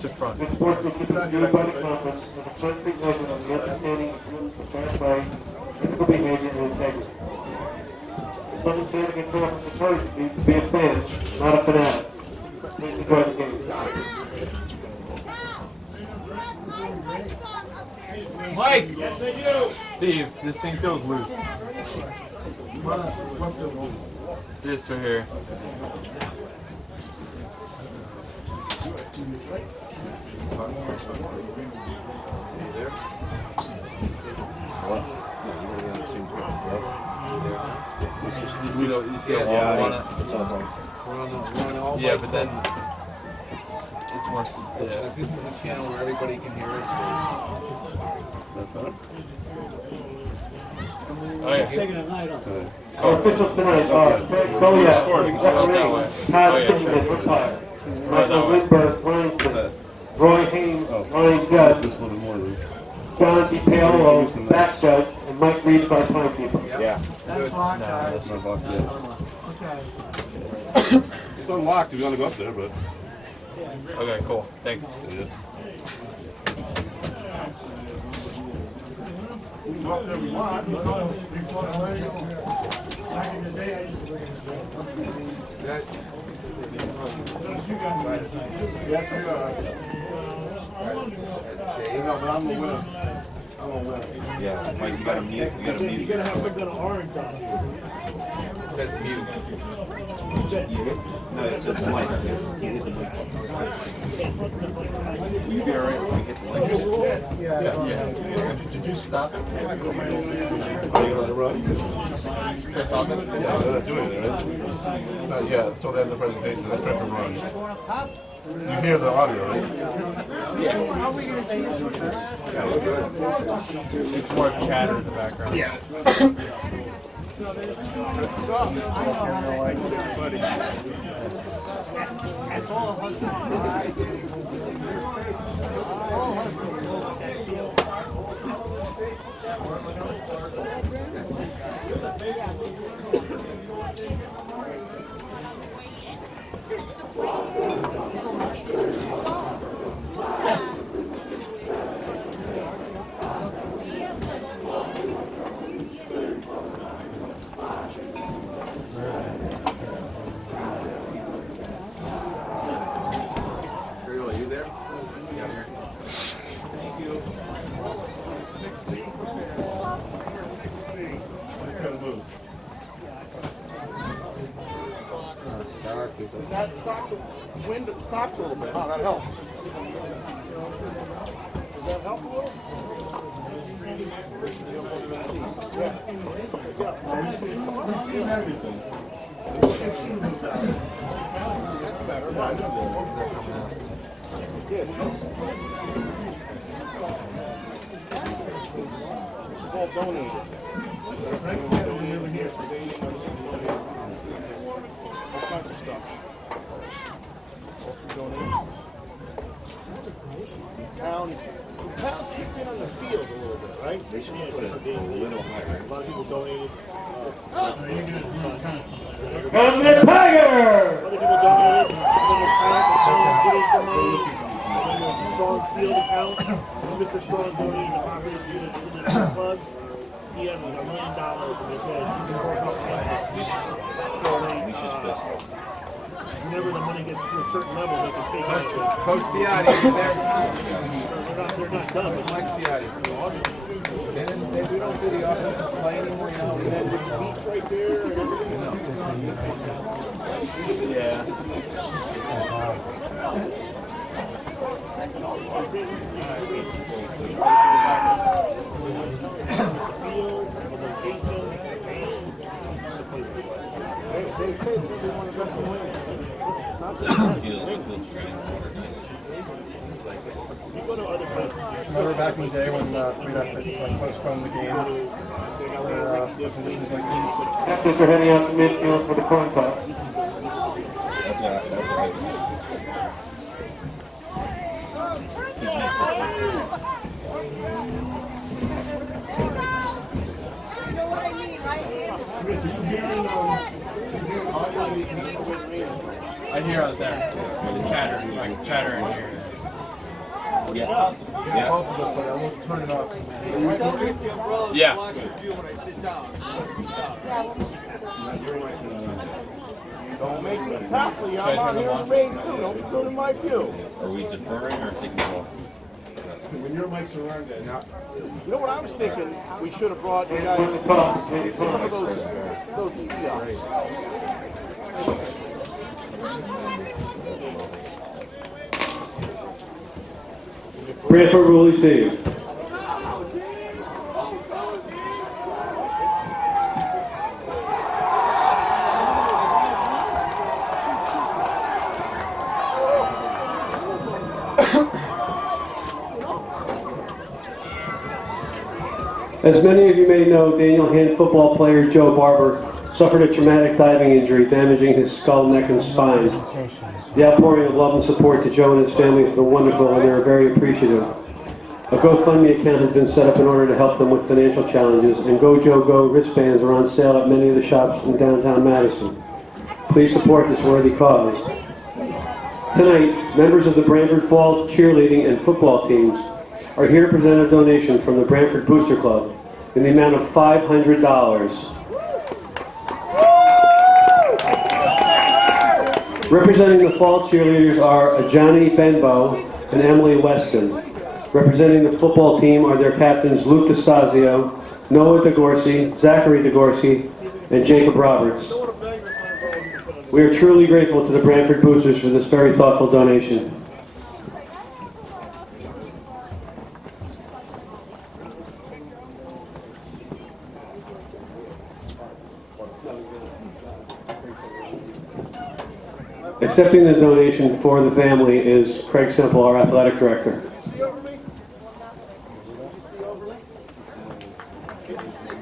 To front. This sports will keep us good by the conference with a constant measure of the understanding of students' fair play, ethical behavior, and integrity. This understanding and conference encourages you to be a fan, not a fanatic. Please enjoy the game. Mike! Yes, I do! Steve, this thing feels loose. This right here. You see a wall on it? Yeah, but then it's more stiff. This is a channel where everybody can hear it. Oh yeah. Taking a night off. Officials tonight, Ted Goliath, referee, Todd Kingeman, retired. Michael Whitberg, Branford, Roy Haynes, Ryan Judge, John DiPaolo, back judge, and Mike Reed, our timekeeper. Yeah. That's locked, guys. That's not locked yet. Okay. It's unlocked if you want to go up there, but. Okay, cool. Thanks. Yeah. Yes, we are. But I'm a winner. I'm a winner. Yeah, Mike, you gotta mute. You gotta mute. You gotta have a little orange on here. It says mute. You hit? No, it says mic. You hit the mic. Will you be alright when you hit the mic? Yeah. Did you stop? Are you let it run? Yeah, they're not doing it, right? Not yet. Until they have the presentation, let's try to run. You hear the audio, right? It's more chatter in the background. Yeah. That stops the wind stops a little bit. Oh, that helps. Does that help a little? That's better. Good. It's all donated. All kinds of stuff. Town kicked in on the field a little bit, right? They should put it a little higher. A lot of people donated. And the Tiger! Other people donated. Strong field account. Mr. Strong donated the property to the club. He had $1 million and he said, we should whenever the money gets to a certain level, they can take it. Coach Ciotti, is there? They're not done. Coach Mike Ciotti. We don't do the offensive play anymore, you know? And then the beach right there and everything. Yeah. They say that they want to best win. You go to other places. Remember back in the day when we'd have to postpone the game for conditions like these? Captains are heading out to midfield for the coin toss. That's right. You know what I mean, right? hear out there. The chatter, like chatter in here. Yeah. Yeah. Yeah. Don't make me tackle you. I'm out here in rain too. Don't be doing my view. Are we deferring or taking it off? When your mics are on, then. You know what I was thinking? We should have brought you guys some of those EVRs. Branford will receive. As many of you may know, Daniel Hand football player Joe Barber suffered a traumatic diving injury, damaging his skull, neck, and spine. The outpouring of love and support to Joe and his family has been wonderful, and they are very appreciative. A GoFundMe account has been set up in order to help them with financial challenges, and Go Joe Go wristbands are on sale at many of the shops in downtown Madison. Please support this worthy cause. Tonight, members of the Branford Fall cheerleading and football teams are here to present a donation from the Branford Booster Club in the amount of $500. Representing the fall cheerleaders are Johnny Benbow and Emily Weston. Representing the football team are their captains Luke DeStazio, Noah DeGorsey, Zachary DeGorsey, and Jacob Roberts. We are truly grateful to the Branford Boosters for this very thoughtful donation. Accepting the donation for the family is Craig Semple, our athletic director. Can you see over me? Can you see over me? Can you see?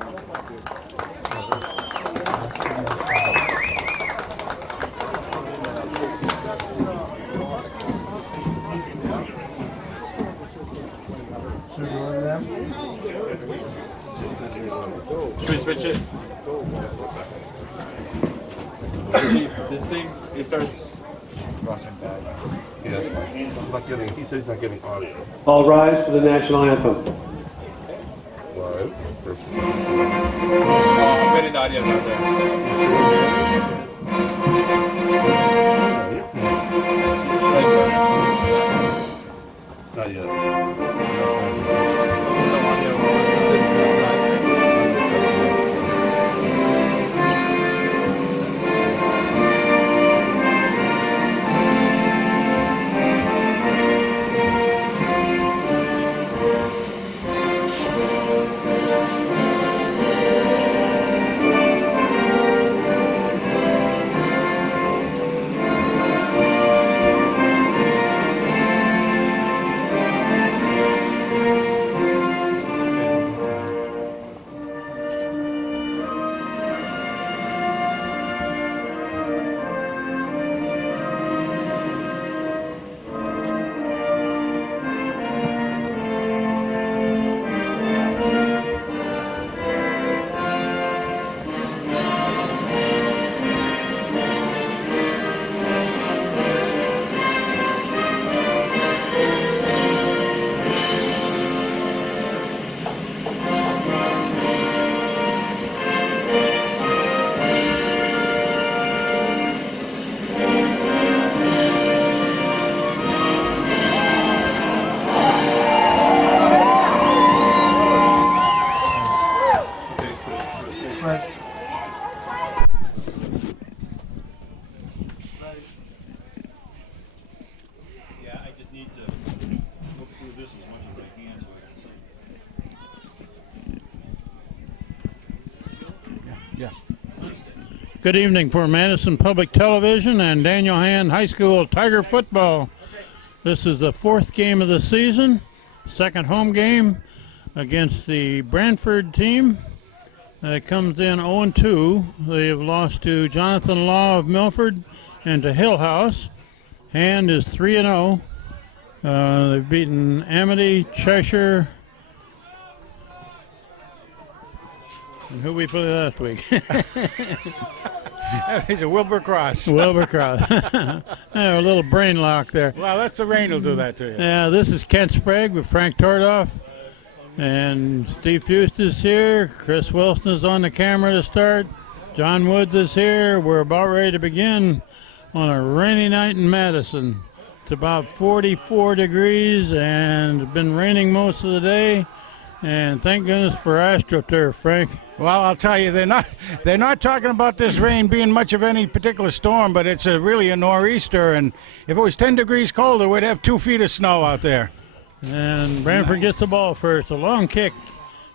Should we switch it? This thing, it starts. It's rocking bad. Yeah, that's fine. He's not getting, he says he's not getting audio. All rise for the national anthem. Live. I'm getting the audio out there. Not yet. Good evening for Madison Public Television and Daniel Hand High School Tiger Football. This is the fourth game of the season, second home game against the Branford team. It comes in 0-2. They have lost to Jonathan Law of Milford and to Hill House. Hand is 3-0. They've beaten Amity, Cheshire, and who we played last week? He's a Wilbur Cross. Wilbur Cross. Yeah, a little brain lock there. Well, that's the rain will do that to you. Yeah, this is Kent Sprague with Frank Tordoff. And Steve Fust is here. Chris Wilson is on the camera to start. John Woods is here. We're about ready to begin on a rainy night in Madison. It's about 44 degrees and it's been raining most of the day. And thank goodness for AstroTurf, Frank. Well, I'll tell you, they're not talking about this rain being much of any particular storm, but it's really a nor'easter. And if it was 10 degrees colder, we'd have 2 feet of snow out there. And Branford gets the ball first. A long kick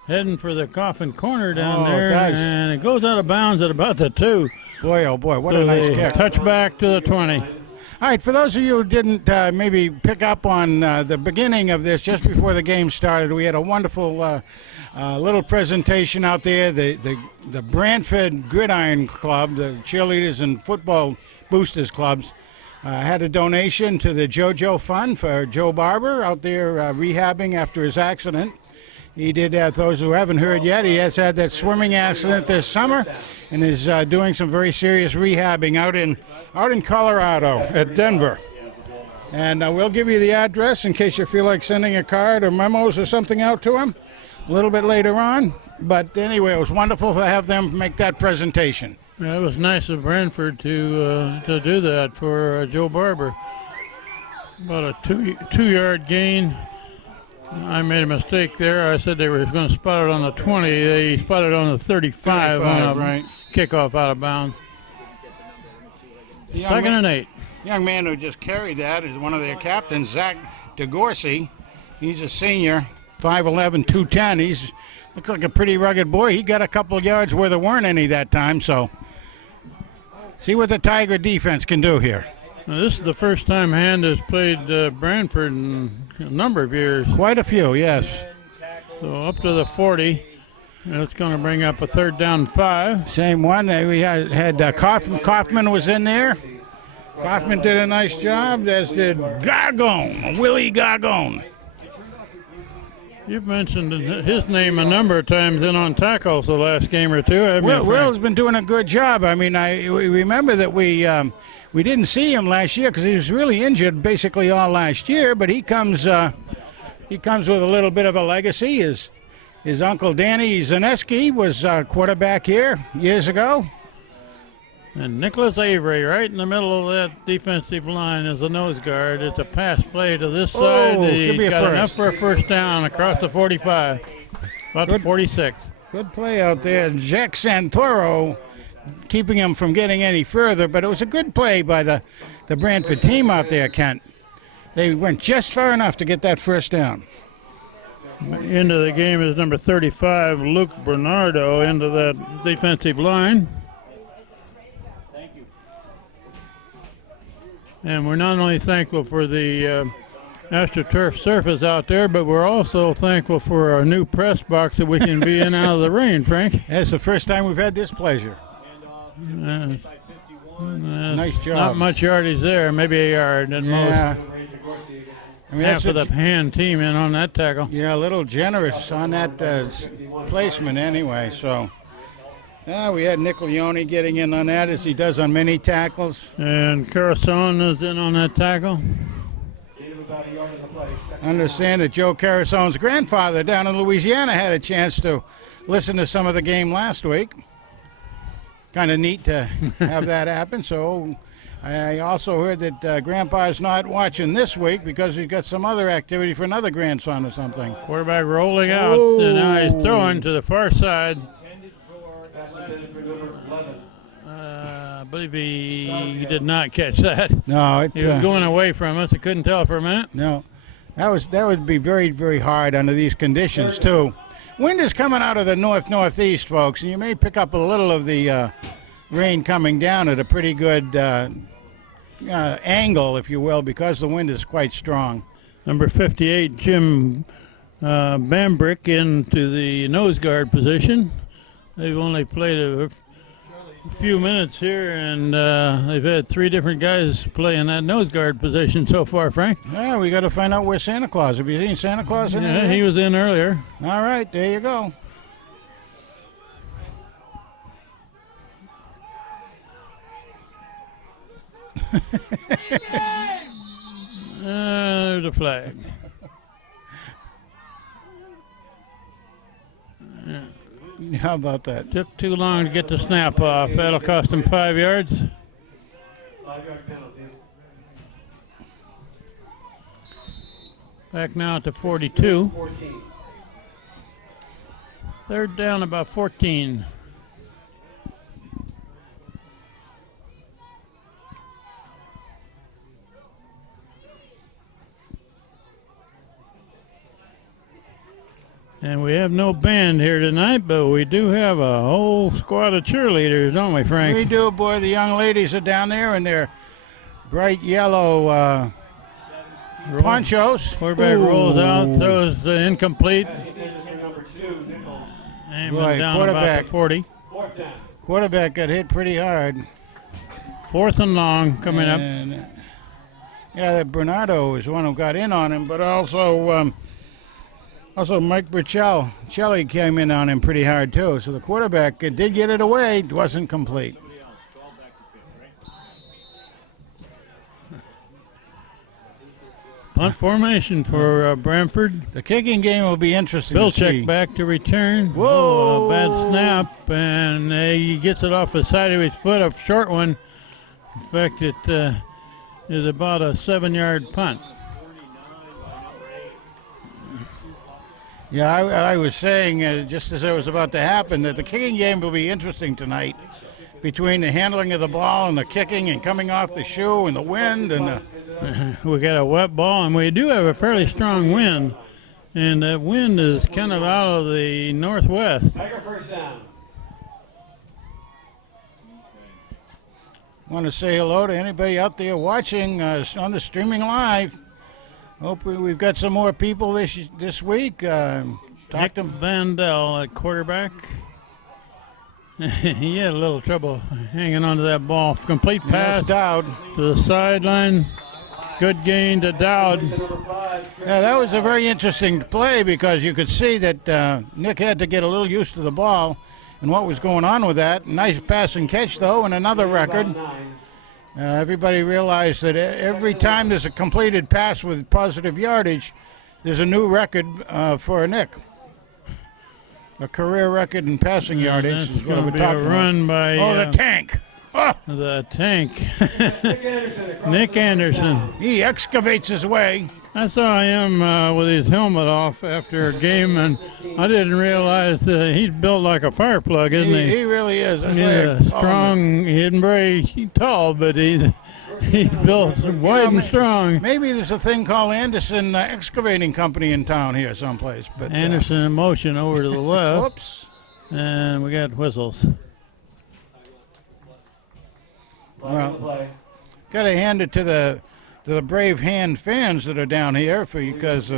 heading for the coffin corner down there. It does. And it goes out of bounds at about the 2. Boy, oh boy, what a nice kick. Touch back to the 20. All right, for those of you who didn't maybe pick up on the beginning of this, just before the game started, we had a wonderful little presentation out there. The Branford Gridiron Club, the cheerleaders and football boosters clubs, had a donation to the JoJo Fund for Joe Barber out there rehabbing after his accident. He did, those who haven't heard yet, he has had that swimming accident this summer and is doing some very serious rehabbing out in Colorado at Denver. And we'll give you the address in case you feel like sending a card or memos or something out to him a little bit later on. But anyway, it was wonderful to have them make that presentation. Yeah, it was nice of Branford to do that for Joe Barber. About a two-yard gain. I made a mistake there. I said they were going to spot it on the 20. They spotted it on the 35 on a right. kickoff out of bounds. Second and 8. Young man who just carried that is one of their captains, Zach DeGorsey. He's a senior, 5'11", 210. He's looks like a pretty rugged boy. He got a couple of yards where there weren't any that time, so see what the Tiger defense can do here. Now, this is the first time Hand has played Branford in a number of years. Quite a few, yes. So up to the 40. That's going to bring up a 3rd down 5. Same one. We had Kaufman was in there. Kaufman did a nice job, as did Gargone, Willie Gargone. You've mentioned his name a number of times in on tackles the last game or two. Will's been doing a good job. I mean, we remember that we didn't see him last year because he was really injured basically all last year. But he comes with a little bit of a legacy. His uncle Danny Zaneski was quarterback here years ago. And Nicholas Avery right in the middle of that defensive line is a nose guard. It's a pass play to this side. Should be a got first. Enough for a 1st down across the 45. About the 46. Good play out there. Jack Santoro keeping him from getting any further, but it was a good play by the Branford team out there, Kent. They went just far enough to get that 1st down. Into the game is number 35, Luke Bernardo, into that defensive line. And we're not only thankful for the AstroTurf surface out there, but we're also thankful for our new press box that we can be in out of the rain, Frank. That's the first time we've had this pleasure. Nice job. Not much yardage there, maybe a yard at most. I mean, half of the Hand team in on that tackle. Yeah, a little generous on that placement anyway. So we had Nick Leone getting in on that as he does on many tackles. And Carasone is in on that tackle. I understand that Joe Carasone's grandfather down in Louisiana had a chance to listen to some of the game last week. Kind of neat to have that happen. So I also heard that Grandpa's not watching this week because he's got some other activity for another grandson or something. Quarterback rolling out, and now he's throwing to the far side. I believe he did not catch that. No, he was going away from us. I couldn't tell for a minute. No, that would be very, very hard under these conditions too. Wind is coming out of the northeast, folks, and you may pick up a little of the rain coming down at a pretty good angle, if you will, because the wind is quite strong. Number 58, Jim Bambrick, into the nose guard position. They've only played a few minutes here, and they've had 3 different guys play in that nose guard position so far, Frank. Yeah, we got to find out where Santa Claus. Have you seen Santa Claus in there? Yeah, he was in earlier. All right, there you go. There's a flag. How about that? Took too long to get the snap off. That'll cost him 5 yards. 5-yard penalty. Back now at the 42. 14. Third down, about 14. And we have no band here tonight, but we do have a whole squad of cheerleaders, don't we, Frank? We do, boy. The young ladies are down there in their bright yellow ponchos. Quarterback rolls out, throws incomplete. Number 2, nickel. Aiming Boy, down quarterback. about the 40. 4th down. Quarterback got hit pretty hard. 4th and long coming up. And, yeah, that Bernardo was one who got in on him, but also Mike Burchelli came in on him pretty hard too. So the quarterback did get it away. It wasn't complete. Punt formation for Branford. The kicking game will be interesting to see. Bilchek back to return. Whoa! Oh, a bad snap, and he gets it off the side of his foot, a short one. In fact, it is about a 7-yard punt. Yeah, I was saying just as it was about to happen that the kicking game will be interesting tonight, between the handling of the ball and the kicking and coming off the shoe and the wind and. We got a wet ball, and we do have a fairly strong wind, and that wind is kind of out of the northwest. Tiger 1st down. Want to say hello to anybody out there watching on the streaming live. Hope we've got some more people this week. Talk Nick to Vandell at quarterback. He had a little trouble hanging onto that ball. Complete pass Dowd. to the sideline. Good gain to Dowd. Yeah, that was a very interesting play because you could see that Nick had to get a little used to the ball and what was going on with that. Nice pass and catch, though, and another record. Everybody realized that every time there's a completed pass with positive yardage, there's a new record for Nick. A career record in passing yardage is what we're talking about. Run by the tank. Oh. The tank. Nick Anderson. He excavates his way. I saw him with his helmet off after a game, and I didn't realize he's built like a fire plug, isn't he? He really is. That's He's strong. He isn't very tall, but he's built wide and strong. Maybe there's a thing called Anderson Excavating Company in town here someplace. But Anderson in motion over to the left. Whoops. And we got whistles. Well, got to hand it to the brave hand fans that are down here because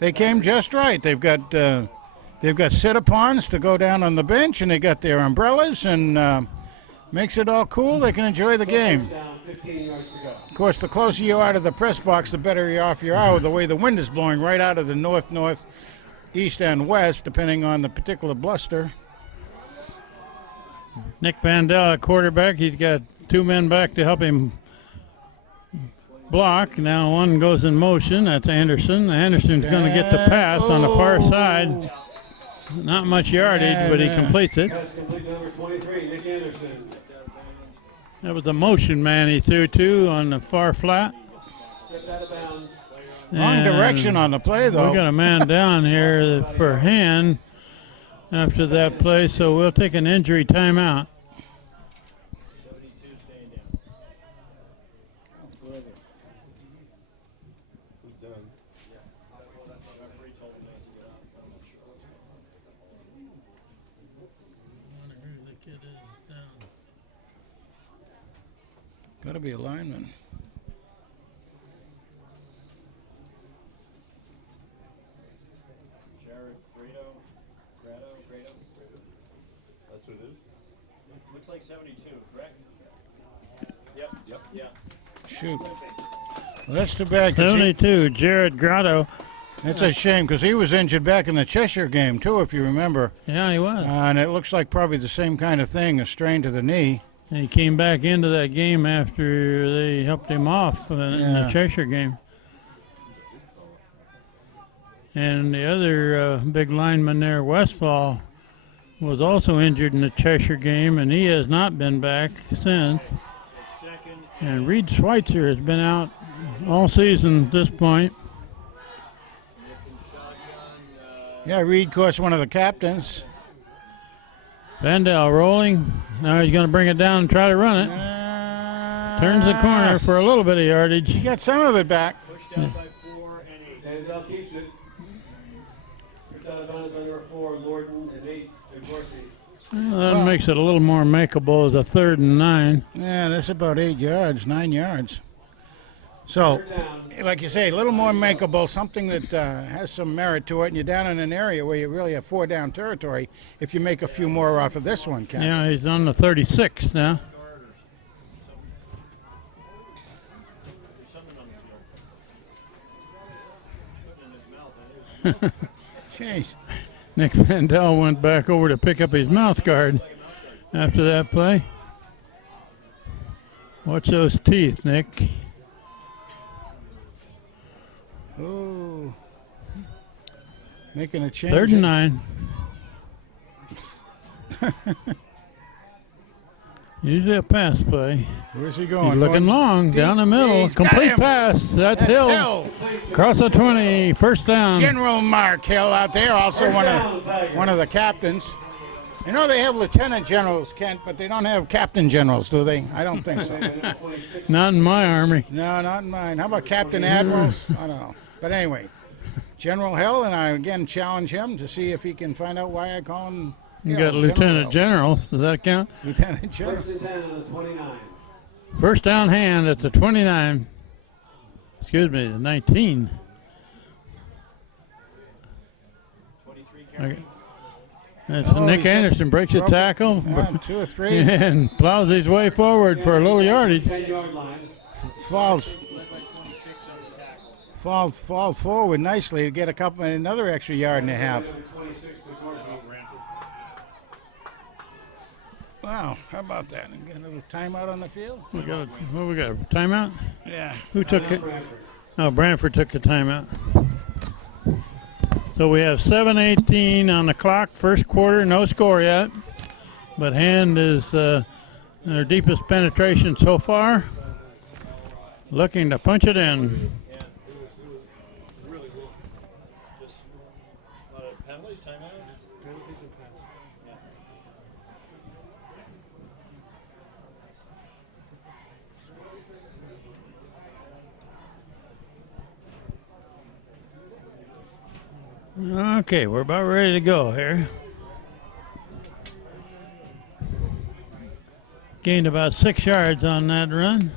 they came just right. They've got sit-upons to go down on the bench, and they got their umbrellas, and makes it all cool. They can enjoy the game. Of course, the closer you are to the press box, the better off you are with the way the wind is blowing right out of the north, east, and west, depending on the particular bluster. Nick Vandell at quarterback. He's got 2 men back to help him block. Now one goes in motion. That's Anderson. Anderson's going to get the pass on the far side. Not much yardage, but he completes it. That was the motion man he threw to on the far flat. Wrong direction on the play, though. We got a man down here for hand after that play, so we'll take an injury timeout. Got to be a lineman. That's what it is? Looks like 72, correct? Yep. Yeah. Shoot. Well, that's too bad. 72, Jared Grotto. That's a shame because he was injured back in the Cheshire game, too, if you remember. Yeah, he was. And it looks like probably the same kind of thing, a strain to the knee. And he came back into that game after they helped him off in the Cheshire game. And the other big lineman there, Westfall, was also injured in the Cheshire game, and he has not been back since. And Reed Schweitzer has been out all season at this point. Yeah, Reed, of course, one of the captains. Vandal rolling. Now he's going to bring it down and try to run it. Turns the corner for a little bit of yardage. He got some of it back. Pushed out by 4 and 8. Vandal keeps it. First out of bounds on number 4, Lorden, and 8, and Dorsey. Well, that makes it a little more makeable as a 3rd and 9. Yeah, that's about 8 yards, 9 yards. So, like you say, a little more makeable, something that has some merit to it, and you're down in an area where you really have 4-down territory if you make a few more off of this one, Ken. Yeah, he's on the 36 now. Jeez. Nick Vandal went back over to pick up his mouth guard after that play. Watch those teeth, Nick. Oh, making a change. 3rd and 9. Usually a pass play. Where's he going? He's looking long, deep. down the middle. He's got Complete him. pass. That's Hill. Hill. Across the 20. First down. General Mark Hill out there, also one of the captains. You know they have lieutenant generals, Kent, but they don't have captain generals, do they? I don't think so. Not in my army. No, not in mine. How about captain admirals? I don't know. But anyway, General Hill, and I again challenge him to see if he can find out why I call him. You Hill, got Lieutenant General. Does that count? Lieutenant General. First and 10 on the 29. First down hand at the 29. Excuse me, the 19. 23 Okay. carry. That's Oh, Nick he's got Anderson breaks a trouble. tackle Yeah, 2 or 3. and plows his way forward for a little yardage. 10-yard line. Falls Led by 26 on the tackle. fall forward nicely to get another extra yard and a half. 26 to Dorsey. Branford. Wow, how about that? And get a little timeout on the field? We got a timeout? Yeah. Who took it? Oh, Branford took the timeout. So we have 7:18 on the clock, first quarter, no score yet. But Hand is their deepest penetration so far. Looking to punch it in. Yeah. Really cool. Just a lot of penalties, timeouts. Penalties and penalties. Yeah. Okay, we're about ready to go here. Gained about 6 yards on that run.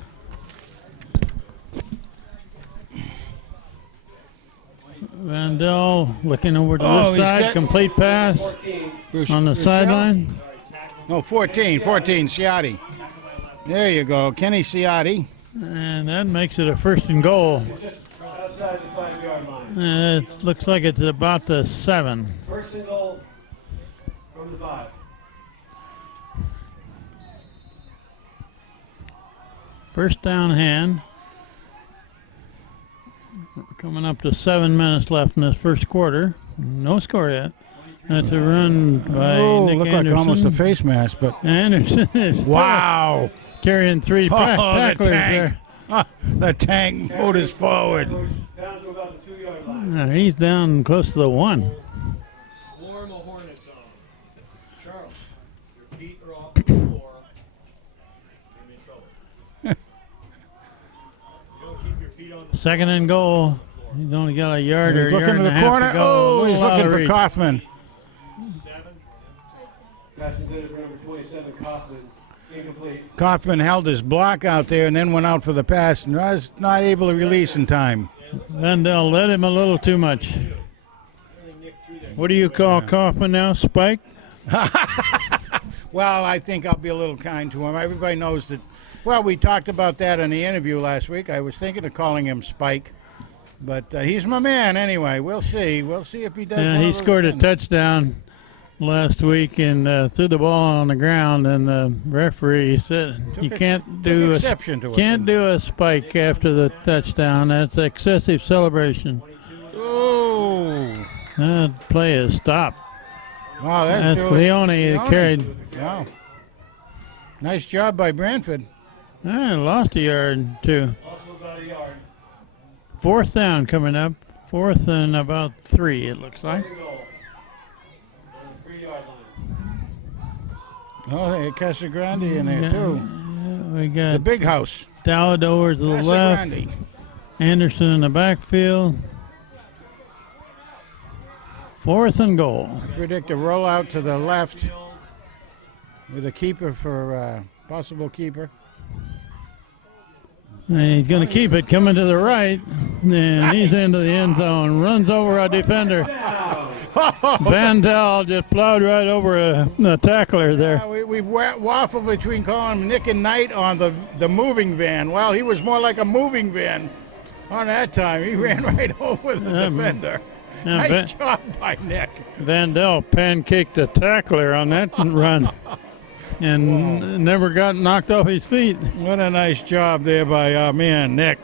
Vandal looking over to this he's side, got- complete pass on the sideline. No, 14, Ciotti. There you go, Kenny Ciotti. And that makes it a first and goal. Outside the 5-yard line. It looks like it's about the 7. First and goal from the 5. First down hand. Coming up to 7 minutes left in this first quarter. No score yet. That's a run by Nick looked Anderson. like almost a face mask, but Anderson is wow. carrying 3 Oh, tacklers the tank. there. The tank motors forward. Down to about the 2-yard line. He's down close to the 1. Swarm of hornets on. Charles, your feet are off the floor. You're in trouble. You don't keep your feet on the Second and goal. He's only got a yard or He's a looking yard to and a the half corner. to go. Oh, A he's little out looking of for reach. Kaufman. 7. Pass intended for number 27, Kaufman. Incomplete. Kaufman held his block out there and then went out for the pass and was not able to release in time. Vandal led him a little too much. What do you call Kaufman now? Spike? Well, I think I'll be a little kind to him. Everybody knows that. Well, we talked about that in the interview last week. I was thinking of calling him Spike, but he's my man anyway. We'll see. We'll see if he does. Yeah, one he of those scored a again. touchdown last week and threw the ball on the ground, and the referee said you can't do a spike after the touchdown. That's excessive celebration. Oh, That play is stopped. wow, That's Leone carried. Wow, nice job by Branford. Lost a yard too. Fourth down coming up. Fourth and about 3, it looks like. Oh, they had Casagrande in there too. We got The big house. Dowd over to the left. Casagrande. Anderson in the backfield. 4th and goal. I predict a rollout to the left with a keeper for possible keeper. And he's going to keep it coming to the right. And he's into the end zone. Runs over a defender. Van Dal just plowed right over a tackler there. We waffled between calling him Nick and Knight on the moving van. Well, he was more like a moving van on that time. He ran right over the defender. Nice job by Nick. Van Dal pancaked the tackler on that run and never got knocked off his feet. What a nice job there by our man, Nick.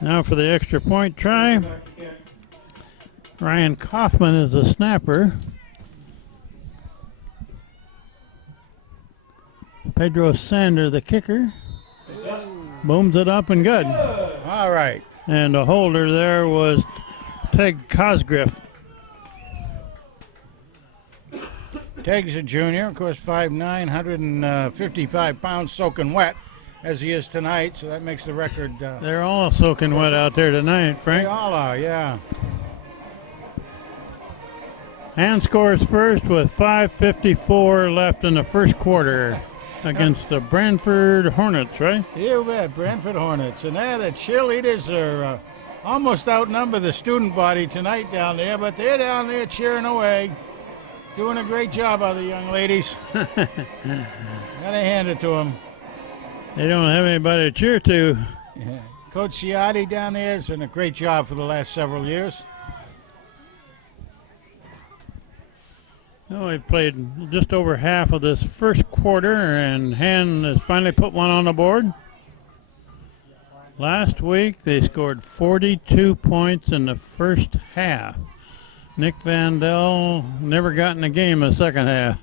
Now for the extra point try. Ryan Kaufman is the snapper. Pedro Sander the kicker. Booms it up and good. All right. And the holder there was Ted Cosgriff. Tegg's a junior, of course, 5'9", 155 pounds, soaking wet, as he is tonight, so that makes the record. They're all soaking wet out there tonight, Frank. They all are, yeah. Hand scores first with 5:54 left in the first quarter against the Branford Hornets, right? You bet, Branford Hornets. And there, the cheerleaders are almost outnumber the student body tonight down there, but they're down there cheering away. Doing a great job, other young ladies. Gotta hand it to them. They don't have anybody to cheer to. Yeah. Coach Ciotti down there has done a great job for the last several years. Oh, he played just over half of this first quarter, and Han has finally put one on the board. Last week, they scored 42 points in the first half. Nick Van Dal never got in the game in the second half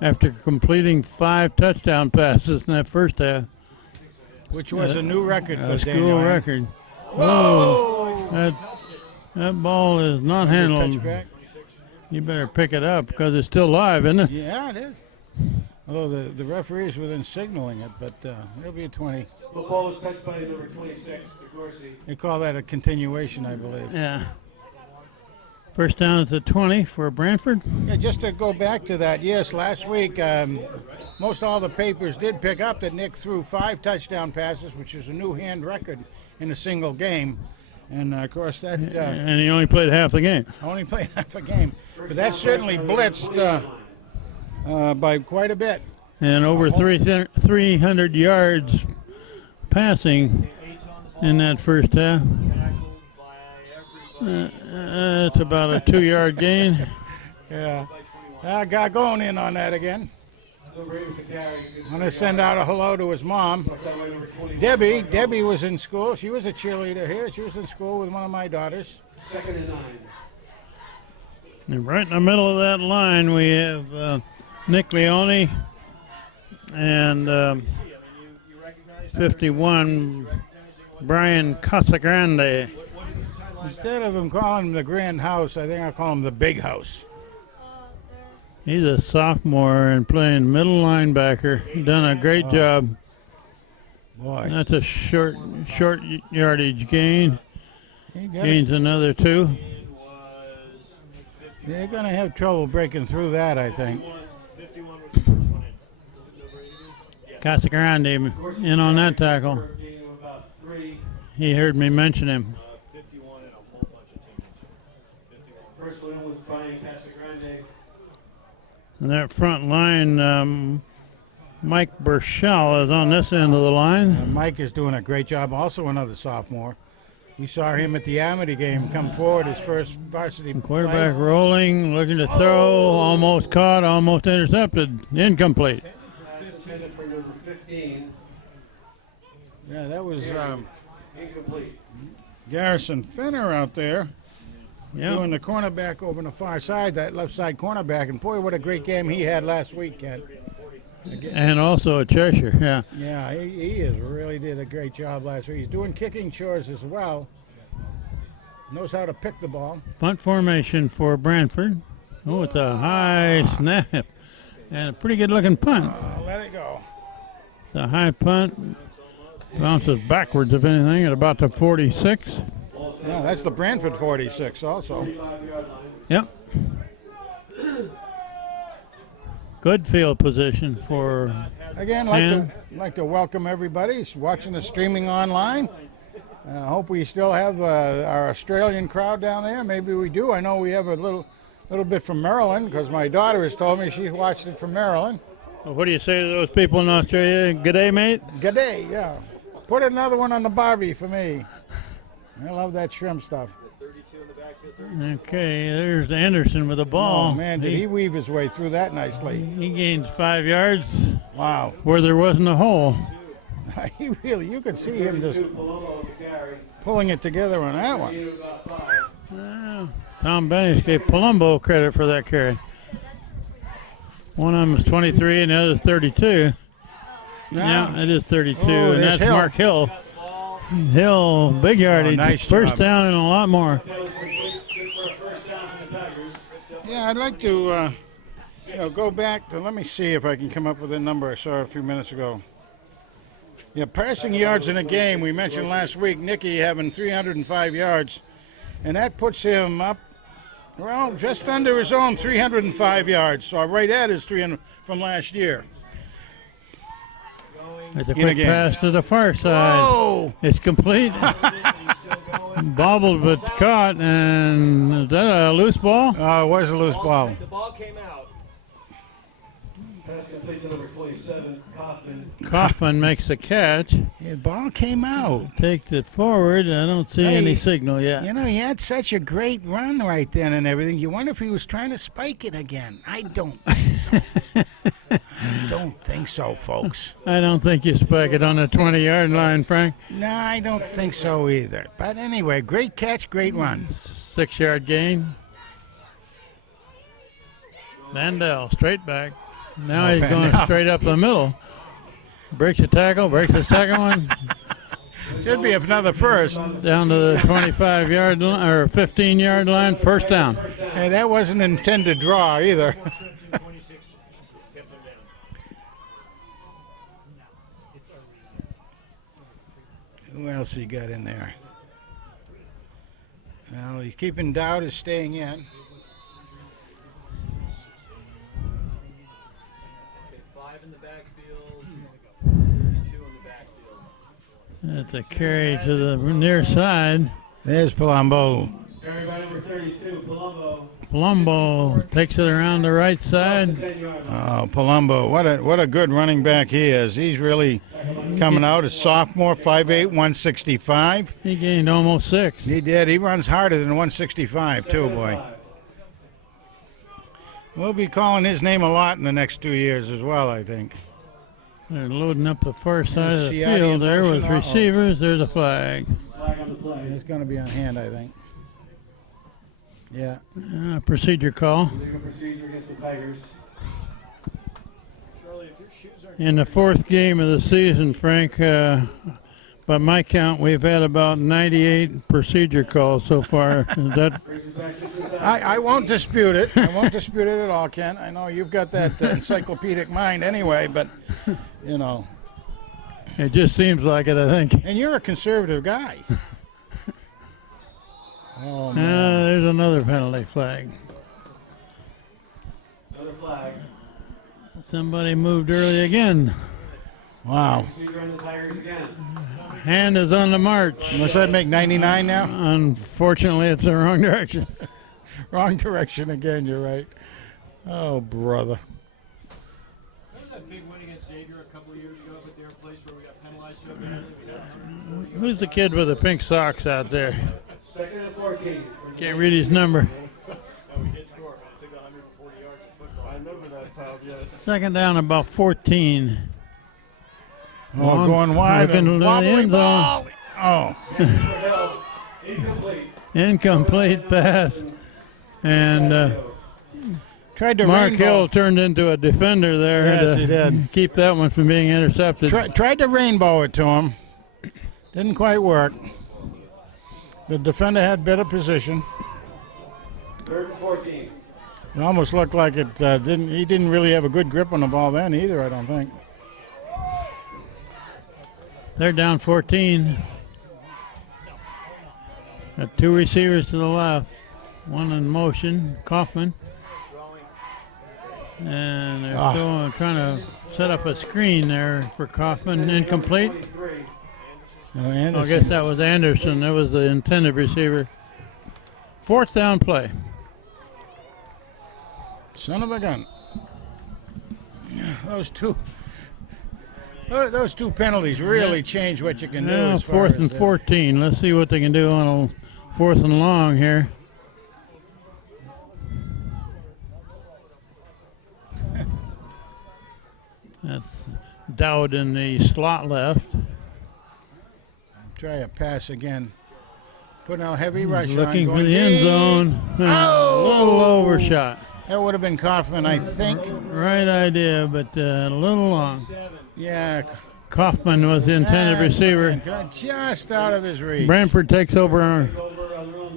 after completing 5 touchdown passes in that first half. Which was a new record for Daniel. School record. Whoa! That ball is not handled. Touchback. You better pick it up because it's still live, isn't it? Yeah, it is. Although the referees were then signaling it, but it'll be a 20. The ball is touched by number 26, DeGorsey. They call that a continuation, I believe. Yeah. First down is at 20 for Branford. Yeah, just to go back to that, yes, last week, most all the papers did pick up that Nick threw 5 touchdown passes, which is a new hand record in a single game. And, of course, that... and he only played half the game. Only played half a game. But that certainly blitzed by quite a bit. And over 300 yards passing in that first half. It's about a 2-yard gain. Yeah. I got going in on that again. I'm going to send out a hello to his mom. Debbie was in school. She was a cheerleader here. She was in school with one of my daughters. 2nd and 9. And right in the middle of that line, we have Nick Leone and 51, Brian Casagrande. Instead of him calling him the Grand House, I think I'll call him the Big House. He's a sophomore and playing middle linebacker. Done a great job. Boy. That's a short yardage gain. Gains another 2. They're going to have trouble breaking through that, I think. Casagrande in on that tackle. He heard me mention him. First one was Brian Casagrande. And that front line, Mike Burchell is on this end of the line. Mike is doing a great job. Also another sophomore. We saw him at the Amity game come forward, his first varsity Quarterback play. rolling, looking to throw, almost caught, almost intercepted, incomplete. For number 15. Yeah, that was Incomplete. Garrison Fenner out there Yeah. doing the cornerback over on the far side, that left side cornerback. And boy, what a great game he had last week, Ken. And also a Cheshire, yeah. Yeah, he really did a great job last week. He's doing kicking chores as well. Knows how to pick the ball. Punt formation for Branford. Oh, it's a high snap. And a pretty good looking punt. Let it go. It's a high punt. Bounces backwards, if anything, at about the 46. Yeah, that's the Branford 46 also. Yep. Good field position for Again, like to welcome everybody who's watching the streaming online. I hope we still have our Australian crowd down there. Maybe we do. I know we have a little bit from Maryland because my daughter has told me she's watched it from Maryland. Well, what do you say to those people in Australia? Good day, mate. Good day, yeah. Put another one on the barbie for me. I love that shrimp stuff. Okay, there's Anderson with the ball. Oh, man, did he weave his way through that nicely. He gains 5 yards Wow. where there wasn't a hole. You could see him just pulling it together on that one. Tom Bennish gave Palumbo credit for that carry. One of them is 23 and the other is 32. Yeah, it is 32, Oh, and there's that's Hill. Mark Hill. Hill, big yardage, nice first job. down and a lot more. Yeah, I'd like to go back to, let me see if I can come up with a number I saw a few minutes ago. Yeah, passing yards in a game, we mentioned last week, Nicky having 305 yards, and that puts him up, well, just under his own 305 yards, so right at his 300 from last year. It's a In a quick game. pass to the far side. Whoa! It's complete. Bobbled but caught, and is that a loose ball? It was a loose ball. The ball came out. Pass complete to number 27, Kaufman. Kaufman makes the catch. The ball came out. Takes it forward. I don't see Hey, any signal yet. You know, he had such a great run right then and everything. You wonder if he was trying to spike it again. I don't think so. I don't think so, folks. I don't think you spike it on the 20-yard line, Frank. No, I don't think so either. But anyway, great catch, great run. 6-yard gain. Mandel, straight back. Now he's going Mandel. straight up the middle. Breaks a tackle, breaks the second one. Should be another first. Down to the 25-yard line, or 15-yard line, first down. Hey, that wasn't intended draw either. Who else he got in there? Well, he's keeping Dowd is staying in. 5 in the backfield, 32 in the backfield. That's a carry to the near side. There's Palumbo. Everybody number 32, Palumbo. Palumbo takes it around the right side. 10 yards. Oh, Palumbo, what a good running back he is. He's really coming out. A sophomore, 5'8", 165. He gained almost 6. He did. He runs harder than 165 too, boy. We'll be calling his name a lot in the next 2 years as well, I think. They're loading up the far side of the Ciatti in field there with motion. Uh-oh. receivers. There's a flag. Flag on the play. It's going to be on hand, I think. Yeah. Procedure call. Legal procedure against the Tigers. In the 4th game of the season, Frank, by my count, we've had about 98 procedure calls so far. Is that I won't dispute it. I won't dispute it at all, Ken. I know you've got that encyclopedic mind anyway, but, you know. it just seems like it, I think. And you're a conservative guy. Oh, man. There's another penalty flag. Another flag. Somebody moved early again. Wow. Procedure on the Tigers again. Hand is on the march. Must that make 99 now? Unfortunately, it's the wrong direction. Wrong direction again, you're right. Oh, brother. That big win against Xavier a couple of years ago, but they're a place where we got penalized so badly. We got 140 Who's the kid with the pink socks out there? Second and 14. Can't read his number. No, we did score, but it took 140 yards of football. I remember that, Kyle, yes. Second down, about 14. Oh, going wide. Looking to the Wobbly end zone. ball. Oh. Incomplete. Incomplete pass. And Tried to Mark rainbow. Hill turned into a defender there Yes, to he did. keep that one from being intercepted. Tried to rainbow it to him. Didn't quite work. The defender had better position. Third and 14. It almost looked like it didn't. He didn't really have a good grip on the ball then either, I don't think. They're down 14. Got two receivers to the left. One in motion, Kaufman. And they're still trying to set up a screen there for Kaufman. Incomplete. I guess that was Anderson. That was the intended receiver. Fourth down play. Son of a gun. Those two penalties really change what you can do. Now as far fourth as and that. 14. Let's see what they can do on a fourth and long here. That's Dowd in the slot left. Try a pass again. Putting a heavy rush on. Looking for going the end deep. zone. A little overshot. That would have been Kaufman, I think. Right idea, but a little long. Yeah. Kaufman was the intended receiver. Got just out of his reach. Branford takes over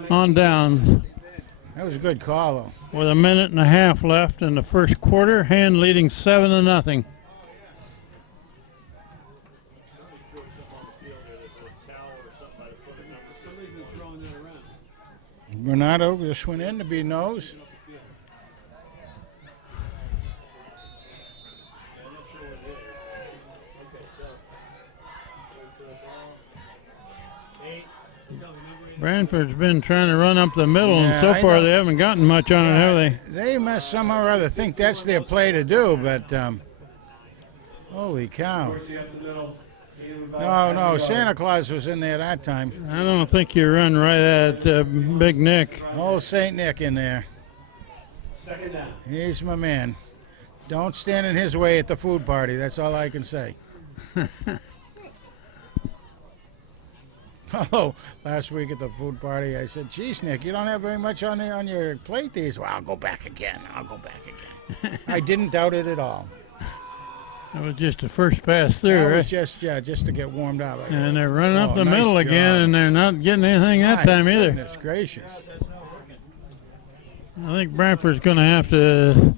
on downs That was a good call, though. with a minute and a half left in the first quarter. Hand leading 7-0. Bernardo just went in to be nose. Branford's been trying to run up the middle, Yeah, and so I far know. they haven't gotten much on it, have they? They must somehow or other think that's their play to do, but holy cow. No, Santa Claus was in there that time. I don't think you run right at Big Nick. Old St. Nick in there. Second down. He's my man. Don't stand in his way at the food party. That's all I can say. Oh, last week at the food party, I said, geez, Nick, you don't have very much on your plate these. Well, I'll go back again. I didn't doubt it at all. That was just the first pass through, That right? was just to get warmed up. I guess. And they're running up Oh, the nice middle job. again, and they're not getting anything that My time either. Goodness gracious. I think Branford's going to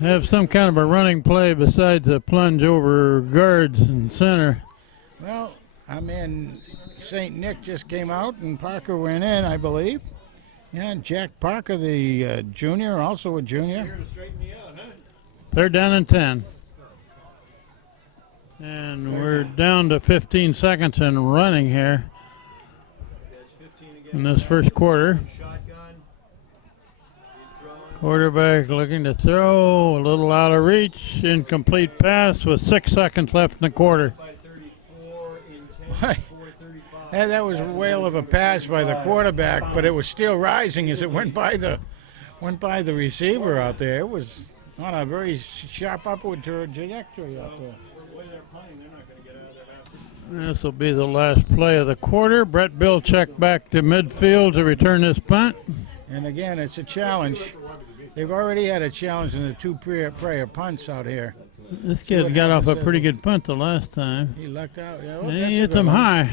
have some kind of a running play besides a plunge over guards and center. Well, I mean, St. Nick just came out, and Parker went in, I believe. Yeah, and Jack Parker, the junior, also a junior. They're down in 10. And we're down to 15 seconds and running here in this first quarter. Quarterback looking to throw, a little out of reach, incomplete pass with 6 seconds left in the quarter. That was a whale of a pass by the quarterback, but it was still rising as it went by the receiver out there. It was on a very sharp upward trajectory out there. This will be the last play of the quarter. Brett Bilczek back to midfield to return this punt. And again, it's a challenge. They've already had a challenge in the two prior punts out here. This kid got off a pretty good punt the last time. He lucked out. Yeah, well, And that's he a hit good them one. high.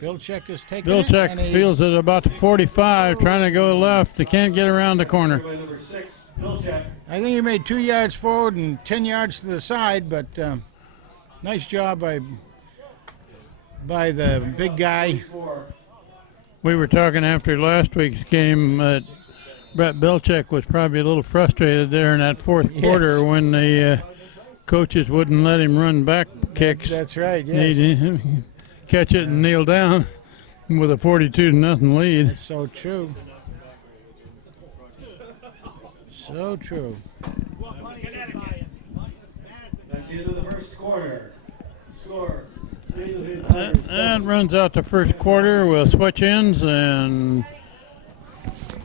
Bilczek is taking it. Bilczek and he- feels it about the 45, trying to go left. They can't get around the corner. Number 6, Bilczek. I think he made 2 yards forward and 10 yards to the side, but nice job by the big guy. 4. We were talking after last week's game that Brett Bilczek was probably a little frustrated there in that fourth quarter when the coaches wouldn't let him run back kicks. That's right, yes. He'd catch it and kneel down with a 42-0 lead. That's so true. So true. the end of the first quarter. Score. That runs out the first quarter. We'll switch ends and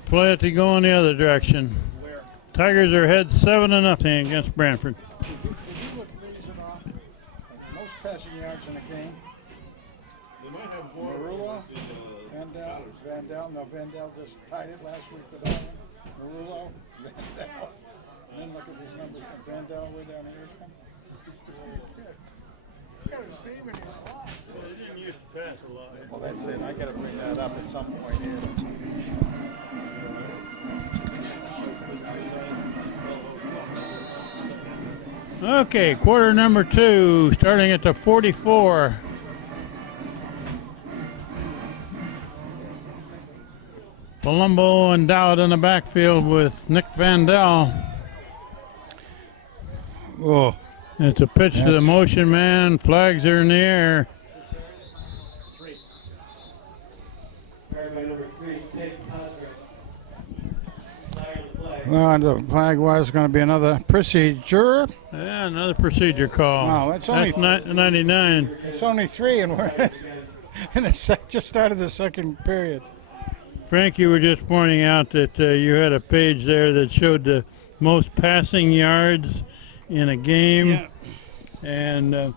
play it to go in the other direction. Tigers are ahead 7-0 against Branford. Did you look these at all? Like most passing yards in the game. Marulo, Vandell. No, Vandell just tied it last week with that one. Marulo, Vandell. And then look at these numbers. Vandell way down here. He's got his team in here a lot. Well, they didn't used to pass a lot. Well, that's it. I got to bring that up at some point here. Okay, quarter number 2, starting at the 44. Palumbo and Dowd in the backfield with Nick Vandell. Oh, It's a pitch to the motion man. Flags are in the air. well, the flag was going to be another procedure. Yeah, another procedure call. Wow, that's only 99. It's only 3, and we're in just started the second period. Frank, you were just pointing out that you had a page there that showed the most passing yards in a game. Yeah. And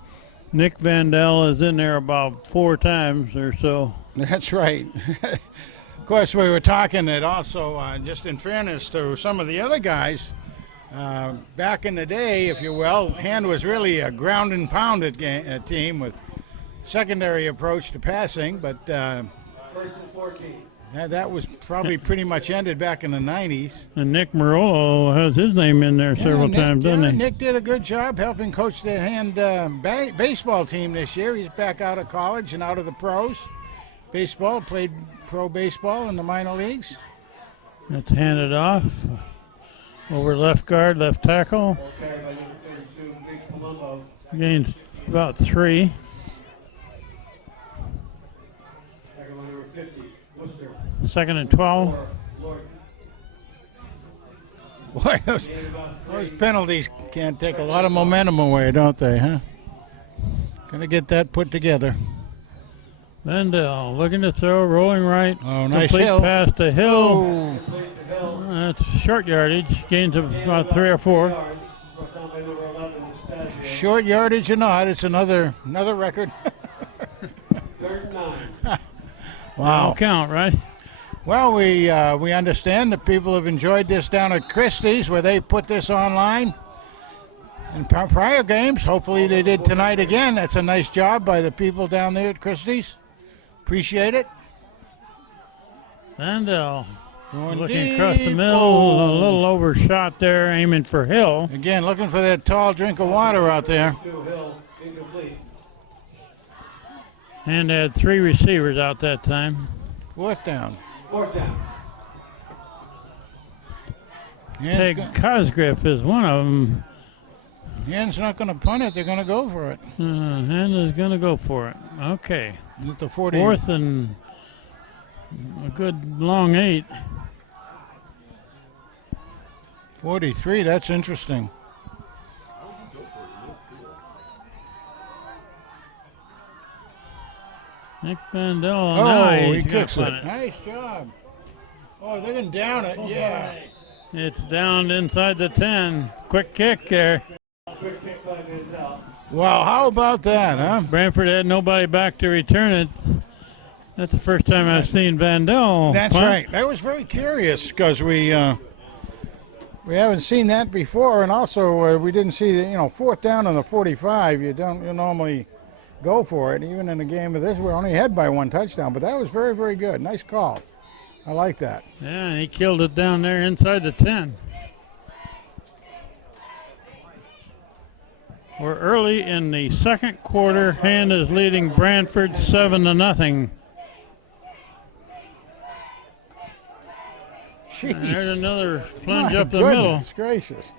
Nick Vandell is in there about 4 times or so. That's right. Of course, we were talking that also, just in fairness to some of the other guys, back in the day, if you will, Hand was really a ground and pounded team with secondary approach to passing, but First and 14. that was probably pretty much ended back in the 90s. And Nick Marolo has his name in there several times, doesn't he? Nick did a good job helping coach the Hand baseball team this year. He's back out of college and out of the pros. Baseball, played pro baseball in the minor leagues. That's handed off. Over left guard, left tackle. Carried by number 32, Big Palumbo. Gains about 3. Tackle by number 50, Worcester. Second and 12. Lord. Boy, those penalties can take a lot of momentum away, don't they, huh? Gonna get that put together. Vandell looking to throw, rolling right. Oh, nice Complete hill. pass to Hill. Complete to Hill. That's short yardage. Gains of about 3 or 4. Yards. Brought down by number 11, Stasio. Short yardage or not, it's another record. 3rd and 9. Wow. Don't count, right? Well, we understand that people have enjoyed this down at Christie's, where they put this online in prior games. Hopefully they did tonight again. That's a nice job by the people down there at Christie's. Appreciate it. Vandell Going looking across the deep. middle, Oh. a little overshot there, aiming for Hill. Again, looking for that tall drink of water out there. 2 Hill, incomplete. And had 3 receivers out that time. 4th down. 4th down. Peg Hand's, Cosgriff is one of them. Hand's not going to punt it. They're going to go for it. Hand is going to go for it. Okay. At the 40. 4th and a good long 8. 43. That's interesting. Nick Vandell. Oh, he he's gonna kicks punt it. Nice job. Oh, they're going to down it. Yeah. It's down inside the 10. Quick kick there. Quick kick by Vandell. Well, how about that, huh? Branford had nobody back to return it. That's the first time I've seen Vandell. That's punt. right. That was very curious because we haven't seen that before, and also we didn't see the 4th down on the 45. You normally go for it. Even in a game of this, we're only ahead by 1 touchdown, but that was very, very good. Nice call. I like that. Yeah, and he killed it down there inside the 10. We're early in the second quarter. Hand is leading Branford 7-0. Jeez. There's another plunge My up the middle. goodness gracious.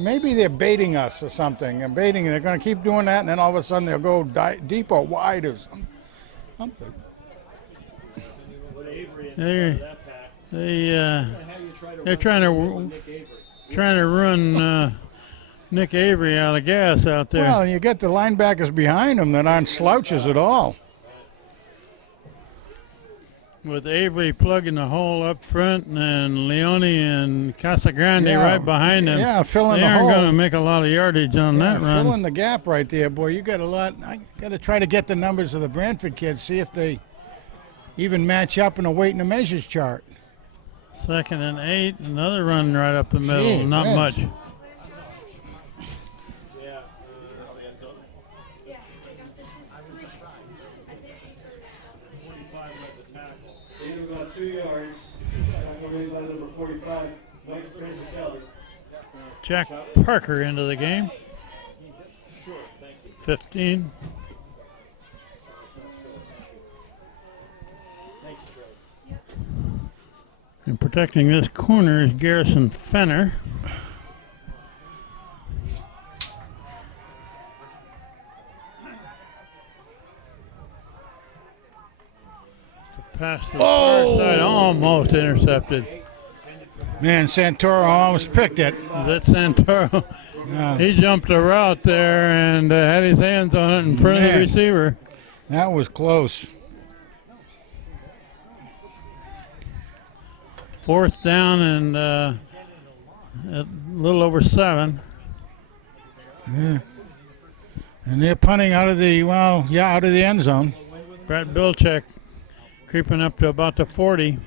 Maybe they're baiting us or something. They're baiting, and they're going to keep doing that, and then all of a sudden they'll go deep or wide or something. They're trying to run Nick Avery out of gas out there. Well, and you get the linebackers behind him that aren't slouches at all. With Avery plugging the hole up front and Leone and Casagrande right behind him. Yeah, filling they the hole. They aren't going to make a lot of yardage on that run. Filling the gap right there, boy. You got a lot. I got to try to get the numbers of the Branford kids, see if they even match up in a weight and a measures chart. 2nd and 8, another run right up the middle. Gee, Not yes. much. About 2 yards. By number 45, Mike Francis. Jack Parker into the game. 15. And protecting this corner is Garrison Fenner. Pass to the far side, almost intercepted. Man, Santoro almost picked it. Is that Santoro? Yeah. He jumped a route there and had his hands on it in front of the receiver. That was close. 4th down and a little over 7. Yeah. And they're punting out of the, out of the end zone. Brett Bilchek creeping up to about the 40.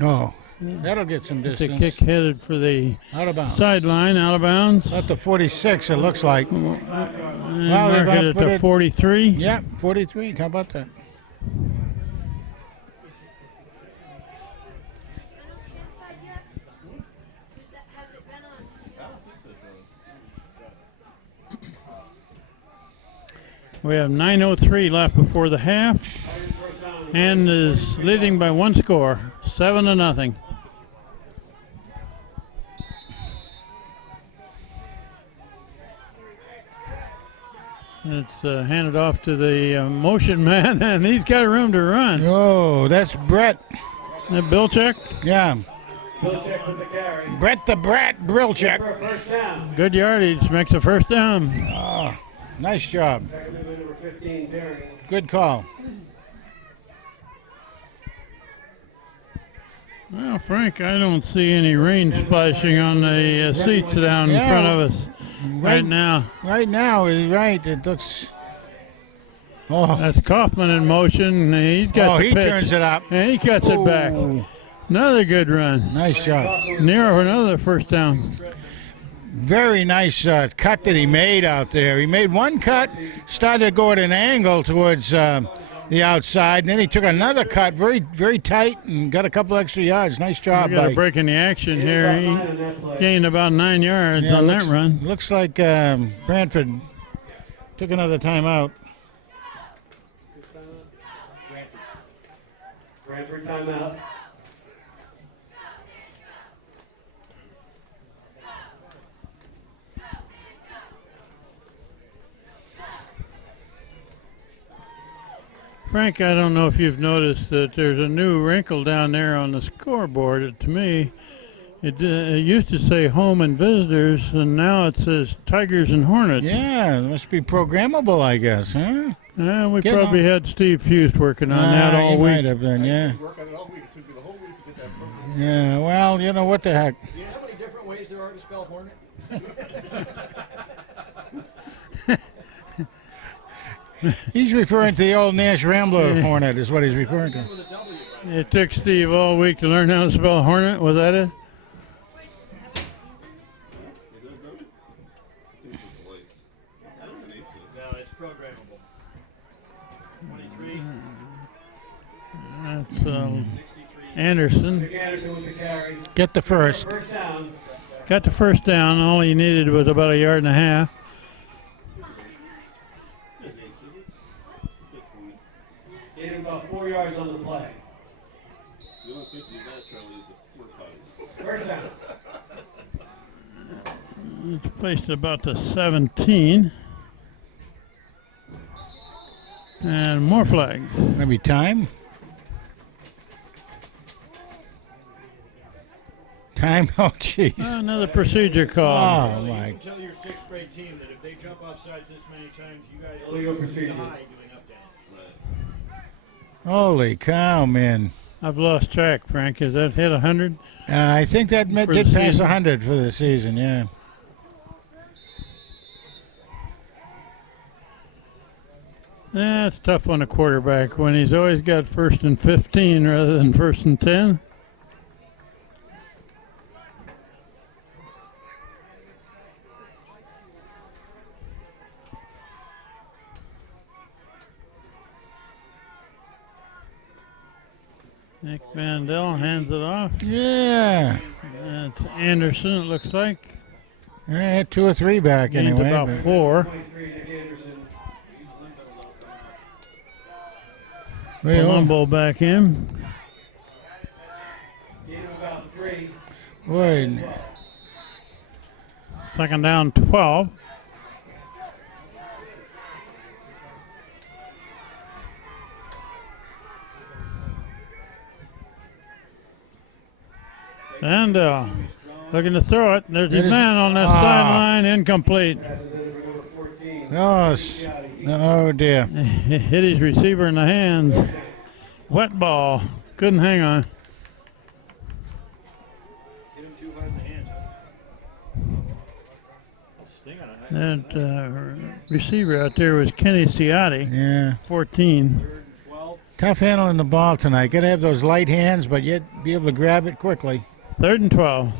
Oh, that'll get some distance. The kick headed for the out of bounds. Sideline, out of bounds. About the 46, it looks like. Well, they're mark it at 43. Yep, 43. How about that? We have 9:03 left before the half, and is leading by 1 score, 7-0. It's handed off to the motion man, and he's got room to run. Oh, that's Brett. That Bilchek? Yeah. Bilchek with the carry. Brett the Brat Brilchek. First down. Good yardage, makes a first down. Oh, nice job. Number 15, Terry. Good call. Well, Frank, I don't see any rain splashing on the seats down in front of us right now. Right now, he's right. It looks. Oh, that's Kaufman in motion. He's got the he pitch. turns it up. And he cuts it back. Another good run. Nice job. Nero, another first down. Very nice cut that he made out there. He made one cut, started to go at an angle towards the outside, and then he took another cut, very, very tight, and got a couple extra yards. Nice job. We got a break in the action here. He gained about 9 yards on that run. Looks like Branford took another timeout. Branford timeout. Frank, I don't know if you've noticed that there's a new wrinkle down there on the scoreboard. To me, it used to say home and visitors, and now it says Tigers and Hornets. Yeah, it must be programmable, I guess, huh? We probably had Steve Fust working on that all he week. might have been, yeah. Work on it all week. It took me the whole week to get that program. Yeah, well, you know what the heck. Do you know how many different ways there are to spell Hornet? He's referring to the old Nash Rambler Hornet is what he's referring to. It took Steve all week to learn how to spell Hornet. Was that it? No, it's programmable. 23. That's Anderson. Anderson with the carry. Get the first. First down. Got the first down. All he needed was about 1.5 yards. Gained about 4 yards on the play. The only place you got, Charlie, is the porta potties. First down. It's placed at about the 17. And more flags. Maybe time. Time. Oh, jeez. Another procedure call. Oh, You my. can tell your sixth grade team that if they jump offsides this many times, you guys Legal will procedure. die doing up down. Holy cow, man. I've lost track, Frank. Has that hit 100? I think that For did the pass season. 100 for the season, yeah. It's tough on a quarterback when he's always got 1st and 15 rather than 1st and 10. Nick Mandel hands it off. Yeah. It's Anderson, it looks like. 2 or 3 back Gained anyway. about but- 4. 23 to Anderson. Well, Colombo back in. Gain of about 3. boy, Second down, 12. And looking to throw it. There's his It is- man on that sideline, incomplete. Passes in for number 14. oh dear. Hit his receiver in the hands. Wet ball. Couldn't hang on. Hit him too hard in the hands. Sting on it. That receiver out there was Kenny Ciotti, Yeah. 14. 3rd and 12. Tough handling the ball tonight. Got to have those light hands, but yet be able to grab it quickly. 3rd and 12.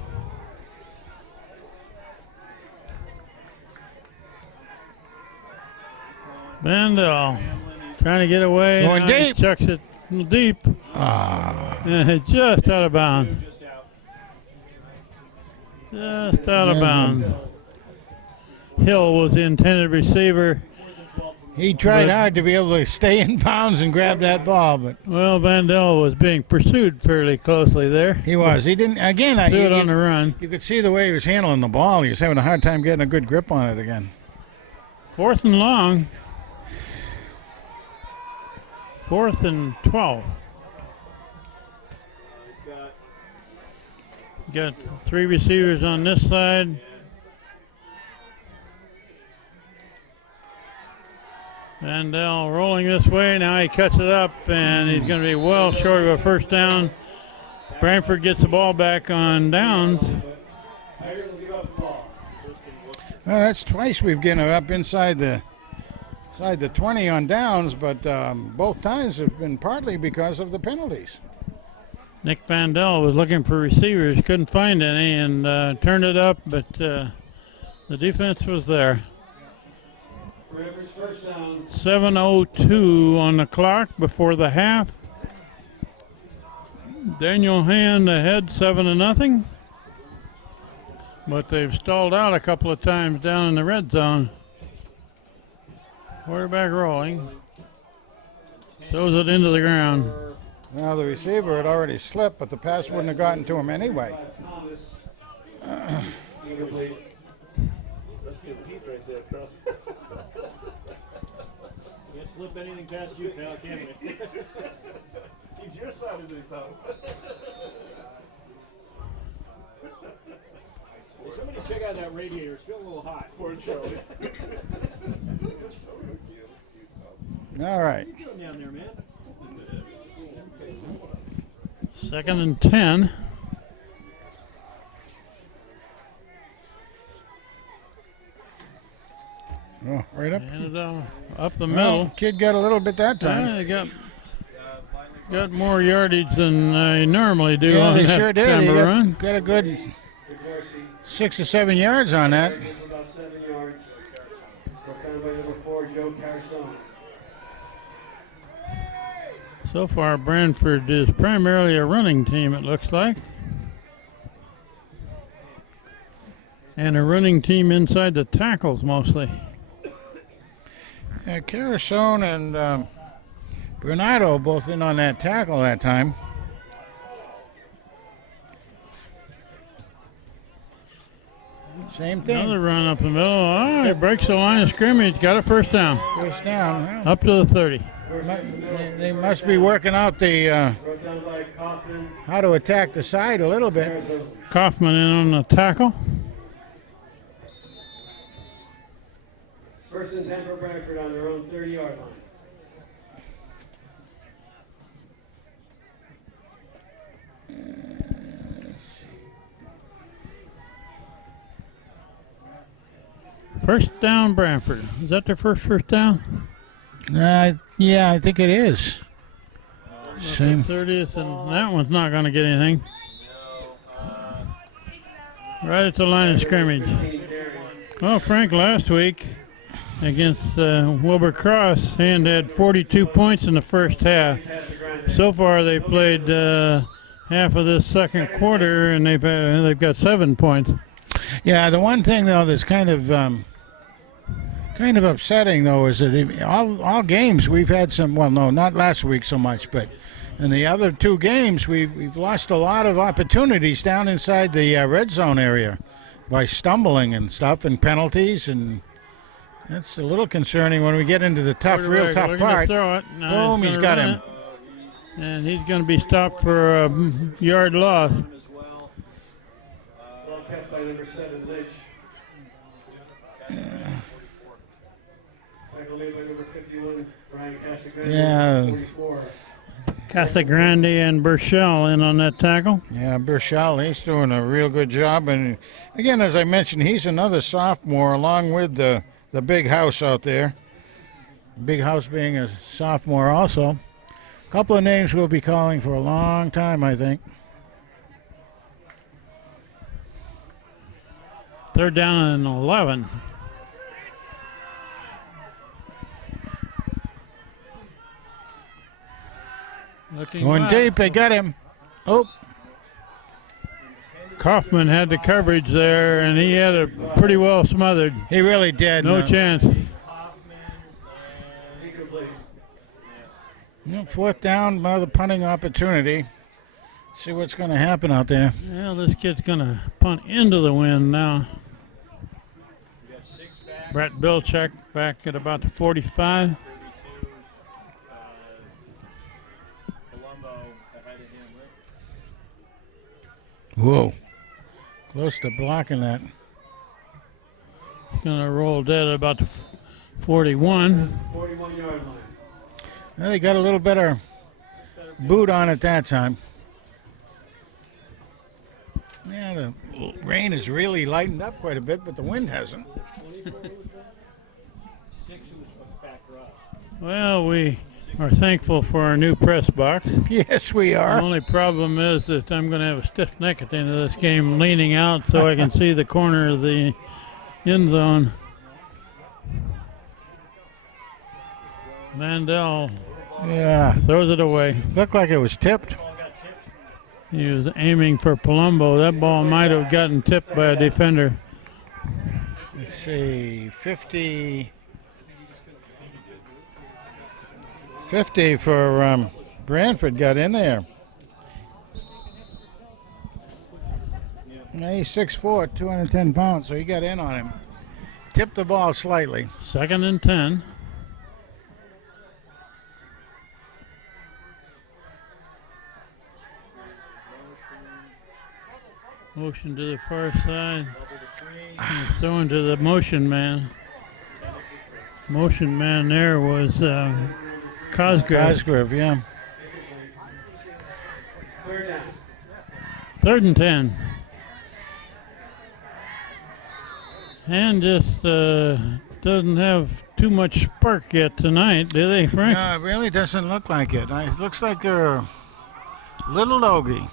Bandel trying to get away. Going Now he deep. Chucks it deep. Just out of bounds. Just out. Just out of bounds. Hill was the intended receiver. He tried hard to be able to stay in bounds and grab that ball, but Well, Vandell was being pursued fairly closely there. he was. He didn't. Again, Threw it on the run. you could see the way he was handling the ball. He was having a hard time getting a good grip on it again. 4th and long. 4th and 12. Got 3 receivers on this side. Vandell rolling this way. Now he cuts it up, and he's going to be well short of a first down. Branford gets the ball back on downs. Tiger will give up the ball. Well, that's twice we've given it up inside the 20 on downs, but both times have been partly because of the penalties. Nick Vandell was looking for receivers, couldn't find any, and turned it up, but the defense was there. Branford's first down. 7:02 on the clock before the half. Daniel Hand ahead 7-0. But they've stalled out a couple of times down in the red zone. Quarterback rolling. Throws it into the ground. Now the receiver had already slipped, but the pass wouldn't have gotten to him anyway. Thomas. Incomplete. Let's get Pete right there, Carl. Can't slip anything past you, pal, can we? He's your side of the Tom. Hey, somebody check out that radiator. It's feeling a little hot. Poor Charlie. All right. What are you doing down there, man? 2nd and 10. Oh, right up. And up the Well, middle. kid got a little bit that time. They got more yardage than they normally do Yeah, on they that sure did. kind He of run. got a good 6 or 7 yards on that. About 7 yards. Brought down by number 4, Joe Carson. So far, Branford is primarily a running team, it looks like. And a running team inside the tackles mostly. Carasone and Bernardo both in on that tackle that time. Same thing. Another run up the middle. Oh, he breaks the line of scrimmage. Got a first down. First down. Well, Up to the 30. They must be working out the how to attack the side a little bit. Kaufman in on the tackle. First and 10 for Branford on their own 30-yard line. First down, Branford. Is that their first down? Yeah, I think it is. Same. 30th, and that one's not going to get anything. Right at the line of scrimmage. Well, Frank, last week against Wilbur Cross, Hand had 42 points in the first half. So far, they played half of this second quarter, and they've got 7 points. Yeah, the one thing though that's kind of upsetting though is that all games we've had some. Well, no, not last week so much, but in the other two games we've lost a lot of opportunities down inside the red zone area by stumbling and stuff and penalties, and that's a little concerning when we get into the real tough part. Boom, he's got him. And he's going to be stopped for a yard loss. Kept by number 7, Lynch. Tackle made by number 51, Brian Casagrande. Yeah. 44. Casagrande and Burchell in on that tackle. Yeah, Burchell, he's doing a real good job. And again, as I mentioned, he's another sophomore along with the big house out there. Big house being a sophomore also. A couple of names we'll be calling for a long time, I think. They're down in 11. Going deep, they got him. Oh. Kaufman had the coverage there, and he had it pretty well smothered. He really did. No chance. Fourth down, another punting opportunity. See what's going to happen out there. Well, this kid's going to punt into the wind now. Brett Bilchek back at about the 45. Whoa. Close to blocking that. He's going to roll dead at about the 41. 41-yard line. Well, they got a little better boot on at that time. Yeah, the rain has really lightened up quite a bit, but the wind hasn't. Well, we are thankful for our new press box. Yes, we are. The only problem is that I'm going to have a stiff neck at the end of this game, leaning out so I can see the corner of the end zone. Mandel throws it away. Looked like it was tipped. He was aiming for Palumbo. That ball might have gotten tipped by a defender. Let's see, 50 for Branford got in there. He's 6'4", 210 pounds, so he got in on him. Tipped the ball slightly. 2nd and 10. Motion to the far side. Throwing to the motion man. Motion man there was Cosgrove. Cosgrove, yeah. 3rd and 10. And just doesn't have too much spark yet tonight, do they, Frank? No, it really doesn't look like it. It looks like they're a little logy.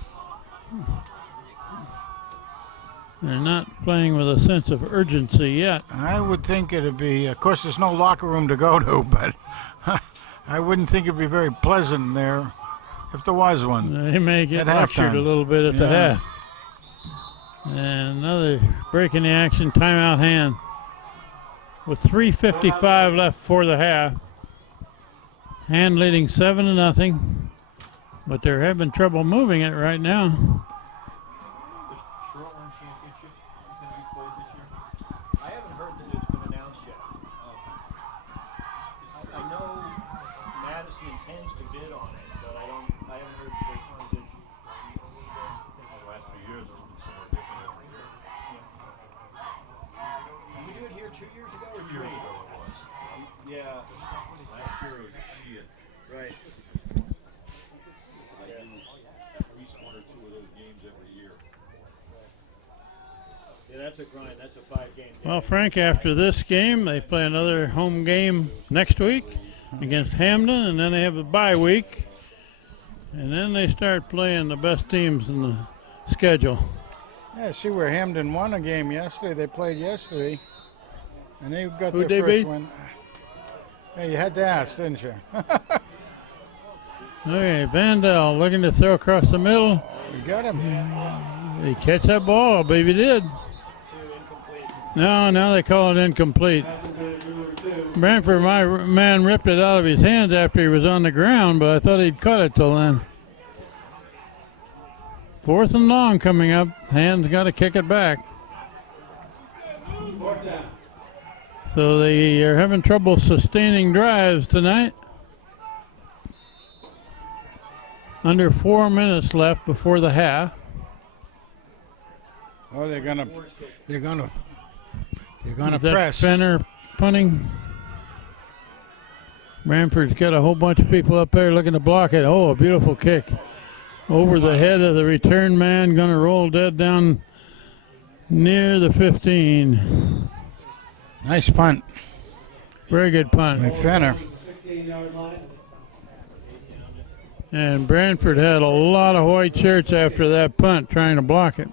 They're not playing with a sense of urgency yet. I would think it'd be, of course, there's no locker room to go to, but I wouldn't think it'd be very pleasant there if there was one. They may get lectured a little bit at the half. And another break in the action, timeout hand. With 3:55 left for the half. Hand leading 7-0, but they're having trouble moving it right now. plans to bid on it, but I haven't heard this position. The last few years, it's been somewhat different every year. Did we do it here 2 years ago or 3? Years ago it was. Yeah. Last year it was shit. Right. I do at least 1 or 2 of those games every year. Yeah, that's a grind. That's a 5-game. Well, Frank, after this game, they play another home game next week against Hamden, and then they have a bye week, and then they start playing the best teams in the schedule. Yeah, see where Hamden won a game yesterday. They played yesterday, and they got Who'd their they first beat? win. Hey, you had to ask, didn't you? Okay, Vandal looking to throw across the middle. We got him. Did he catch that ball? I believe he did. No, now they call it incomplete. Branford, my man, ripped it out of his hands after he was on the ground, but I thought he'd caught it till then. 4th and long coming up. Hand's got to kick it back. So they are having trouble sustaining drives tonight. Under 4 minutes left before the half. Oh, they're gonna Is that press. Fenner punting. Branford's got a whole bunch of people up there looking to block it. Oh, a beautiful kick. Over the head of the return man, gonna roll dead down near the 15. Nice punt Very good punt. by Fenner. And Branford had a lot of white shirts after that punt trying to block it.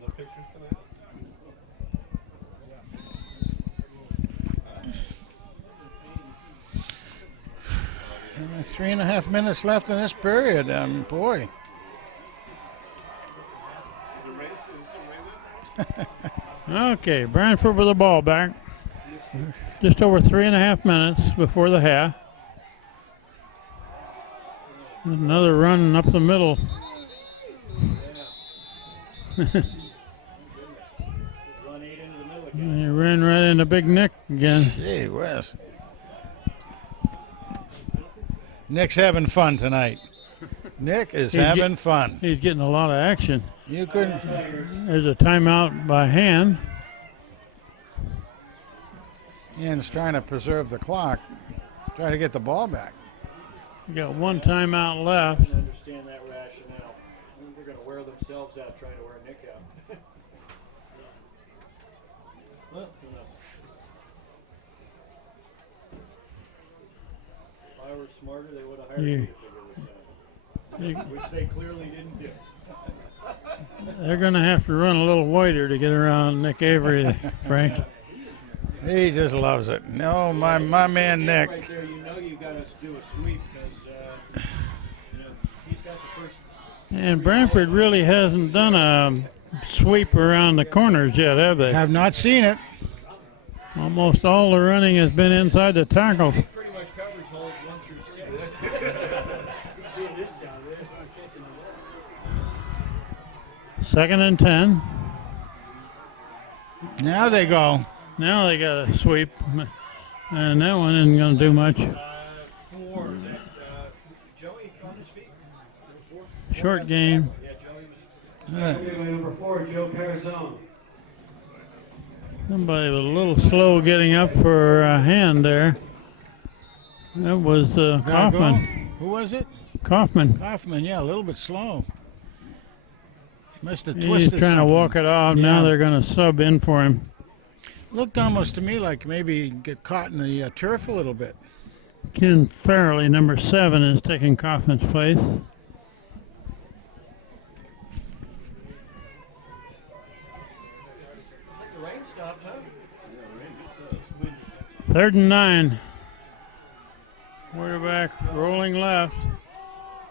No pictures tonight? 3.5 minutes left in this period. Boy. Okay, Branford with the ball back. Just over 3.5 minutes before the half. Another run up the middle. He ran right into Big Nick again. Gee whiz. Nick's having fun tonight. Nick is having fun. He's getting a lot of action. You couldn't. There's a timeout by Hand. Ian's trying to preserve the clock, trying to get the ball back. We got one timeout left. I understand that rationale. They're going to wear themselves out trying to wear Nick out. Well, who knows? If I were smarter, they would have hired me to figure this out. Which they clearly didn't do. They're going to have to run a little wider to get around Nick Avery, Frank. He just loves it. No, my man Nick. Right there, you know you got to do a sweep because he's got the first. And Branford really hasn't done a sweep around the corners yet, have they? Have not seen it. Almost all the running has been inside the tackles. Pretty much covers holes 1 through 6. 2nd and 10. Now they go. Now they got a sweep, and that one isn't going to do much. 4. Is that Joey on his feet? 4? Short game. Yeah, Joey was. Number 4, Joe Carazone. Somebody was a little slow getting up for a Hand there. That was Kaufman. Who was it? Kaufman. Kaufman, yeah, a little bit slow. Must have He's twisted trying to something. walk it off. Now Yeah. they're going to sub in for him. Looked almost to me like maybe get caught in the turf a little bit. Ken Farrelly, number 7, is taking Kaufman's place. The rain stopped, huh? 3rd and 9. Quarterback rolling left.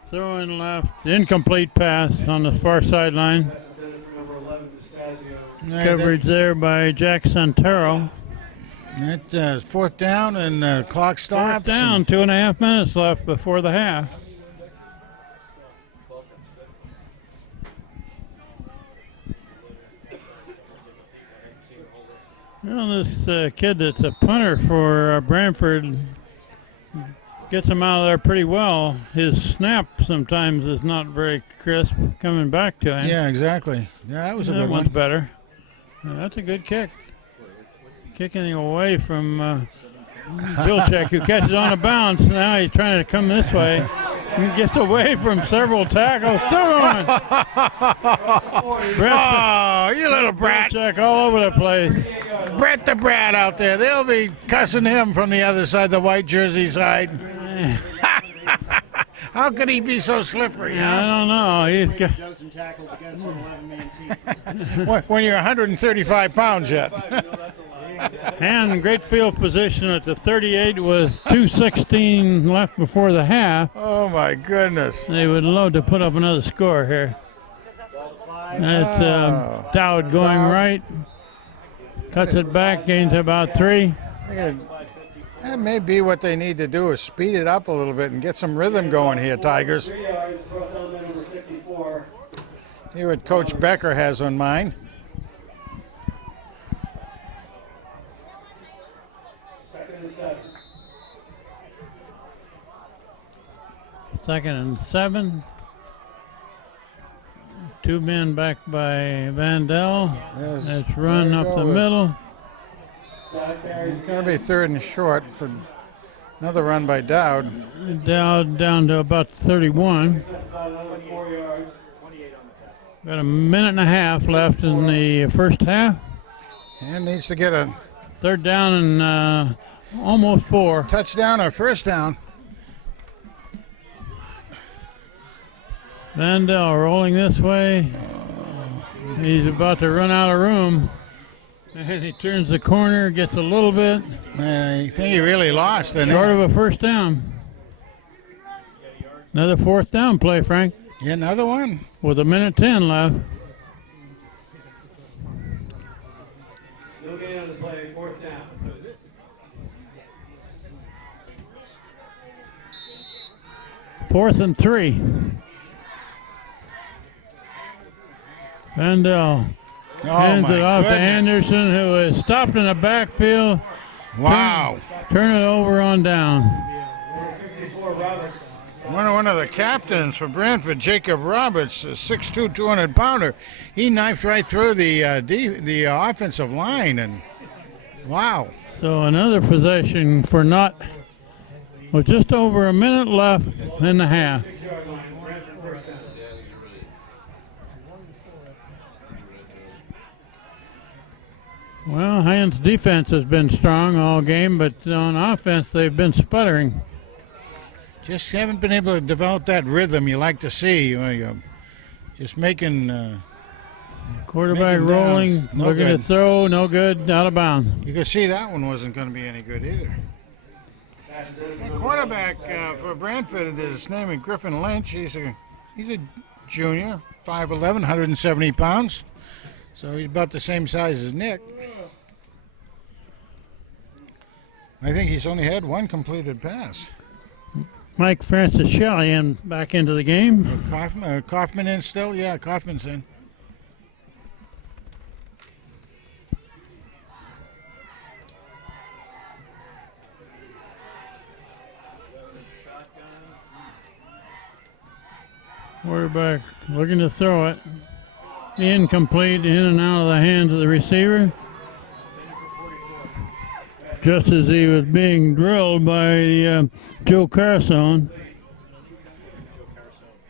Throwing left. Incomplete pass on the far sideline. Number 11, Distasio. Coverage there by Jack Santero. That 4th down and the clock stops. 4th down, 2.5 minutes left before the half. Well, this kid that's a punter for Branford gets him out of there pretty well. His snap sometimes is not very crisp coming back to him. Yeah, exactly. Yeah, that was a good one's one. better. That's a good kick. Kicking him away from Bilchek, who catches on a bounce. Now he's trying to come this way. He gets away from several tackles. Still going. Oh, you little brat. Bilchek all over the place. Brett the brat out there. They'll be cussing him from the other side, the white jersey side. How could he be so slippery? I don't know. He's got tackles against an 11-man team. when you're 135 pounds yet. and great field position at the 38 with 2:16 left before the half. Oh my goodness. They would love to put up another score here. That's Dowd going right. Cuts it back, gains about 3. That may be what they need to do is speed it up a little bit and get some rhythm going here, Tigers. See what Coach Becker has on mind. Second and 7. 2 men back by Vandell. Yes, That's run up the middle. Got to be 3rd and short for another run by Dowd. Dowd down to about 31. Got a minute and a half left in the first half. And needs to get a 3rd down and almost 4. touchdown or first down. Vandell rolling this way. He's about to run out of room. And he turns the corner, gets a little bit. Man, I think he really lost. Short of a first down. Another 4th down play, Frank. Yeah, another one. With a minute 10 left. No gain on the play, 4th down. Fourth and 3. Vandell hands it off to Anderson, who is stopped in the backfield. Wow. Turn it over on down. One of the captains for Branford, Jacob Roberts, a 6'2", 200-pounder. He knifed right through the offensive line, and wow. So another possession for not, with just over a minute left in the half. Well, Hand's defense has been strong all game, but on offense they've been sputtering. Just haven't been able to develop that rhythm you like to see. You're just making quarterback making rolling, downs. No looking good. to throw, no good, out of bounds. You can see that one wasn't going to be any good either. The quarterback for Branford, his name is Griffin Lynch. He's a junior, 5'11", 170 pounds. So he's about the same size as Nick. I think he's only had one completed pass. Mike Francis Shelley in back into the game. Kaufman in still? Yeah, Kaufman's in. Quarterback looking to throw it. Incomplete, in and out of the hands of the receiver. Just as he was being drilled by Joe Carson.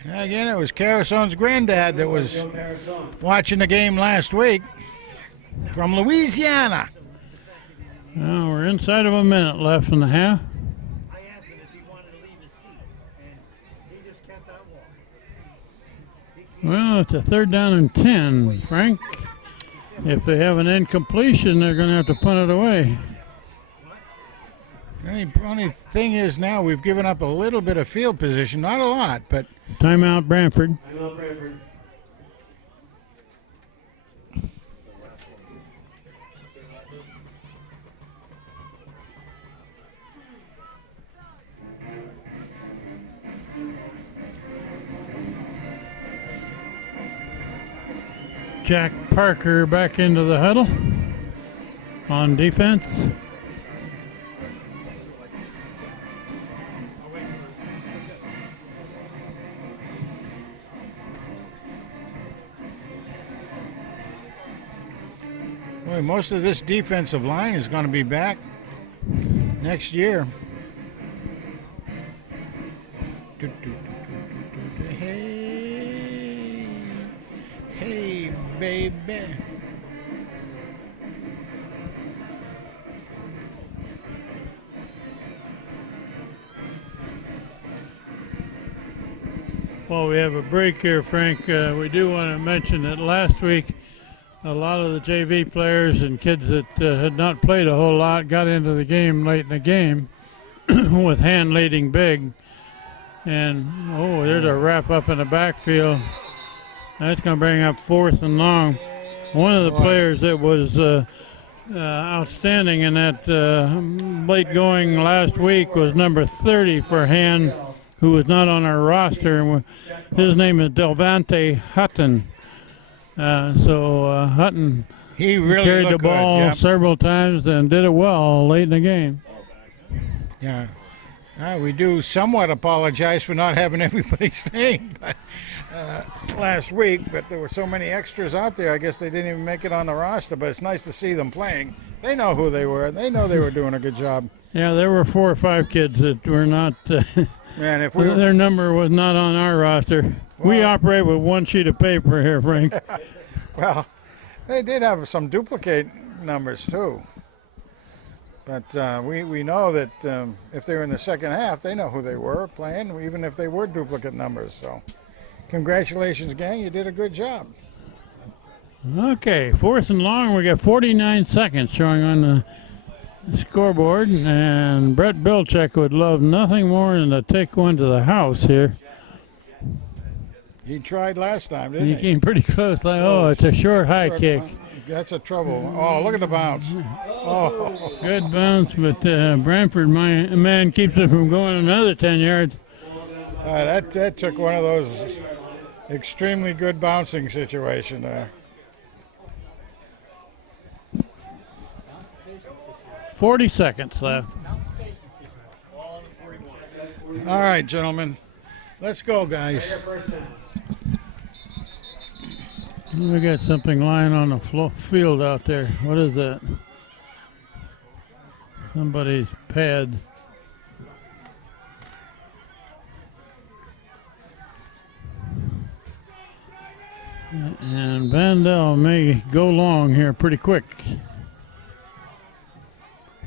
Yeah, again, it was Carasone's granddad that was watching the game last week from Louisiana. Well, we're inside of a minute left in the half. I asked him if he wanted to leave his seat, and he just kept on walking. Well, it's a 3rd down and 10, Frank. If they have an incompletion, they're going to have to punt it away. The only thing is now we've given up a little bit of field position, not a lot, but Timeout, Branford. Timeout, Branford. Jack Parker back into the huddle. on defense. Boy, most of this defensive line is going to be back next year. Hey, hey, baby. Well, we have a break here, Frank. We do want to mention that last week a lot of the JV players and kids that had not played a whole lot got into the game late in the game with hand leading big. And, oh, there's a wrap up in the backfield. That's going to bring up 4th and long. One of the players that was outstanding in that late going last week was number 30 for hand, who was not on our roster. His name is Delvante Hutton. Hutton he really carried the ball good, yep. several times and did it well late in the game. Yeah. We do somewhat apologize for not having everybody staying last week, but there were so many extras out there, I guess they didn't even make it on the roster, but it's nice to see them playing. They know who they were. They know they were doing a good job. Yeah, there were 4 or 5 kids that were not, Man, if their number was not on our roster. Well, we operate with one sheet of paper here, Frank. Well, they did have some duplicate numbers too. But we know that if they were in the second half, they know who they were playing, even if they were duplicate numbers. So congratulations, gang. You did a good job. Okay, 4th and long. We got 49 seconds showing on the scoreboard. And Brett Bilchek would love nothing more than to take one to the house here. He tried last time, didn't he? He came pretty close. Like, oh, it's a short high kick. That's a trouble. Oh, look at the bounce. Oh. Good bounce, but Branford, my man, keeps it from going another 10 yards. That took one of those extremely good bouncing situation there. 40 seconds left. All right, gentlemen. Let's go, guys. We got something lying on the field out there. What is that? Somebody's pad. And Vandell may go long here pretty quick.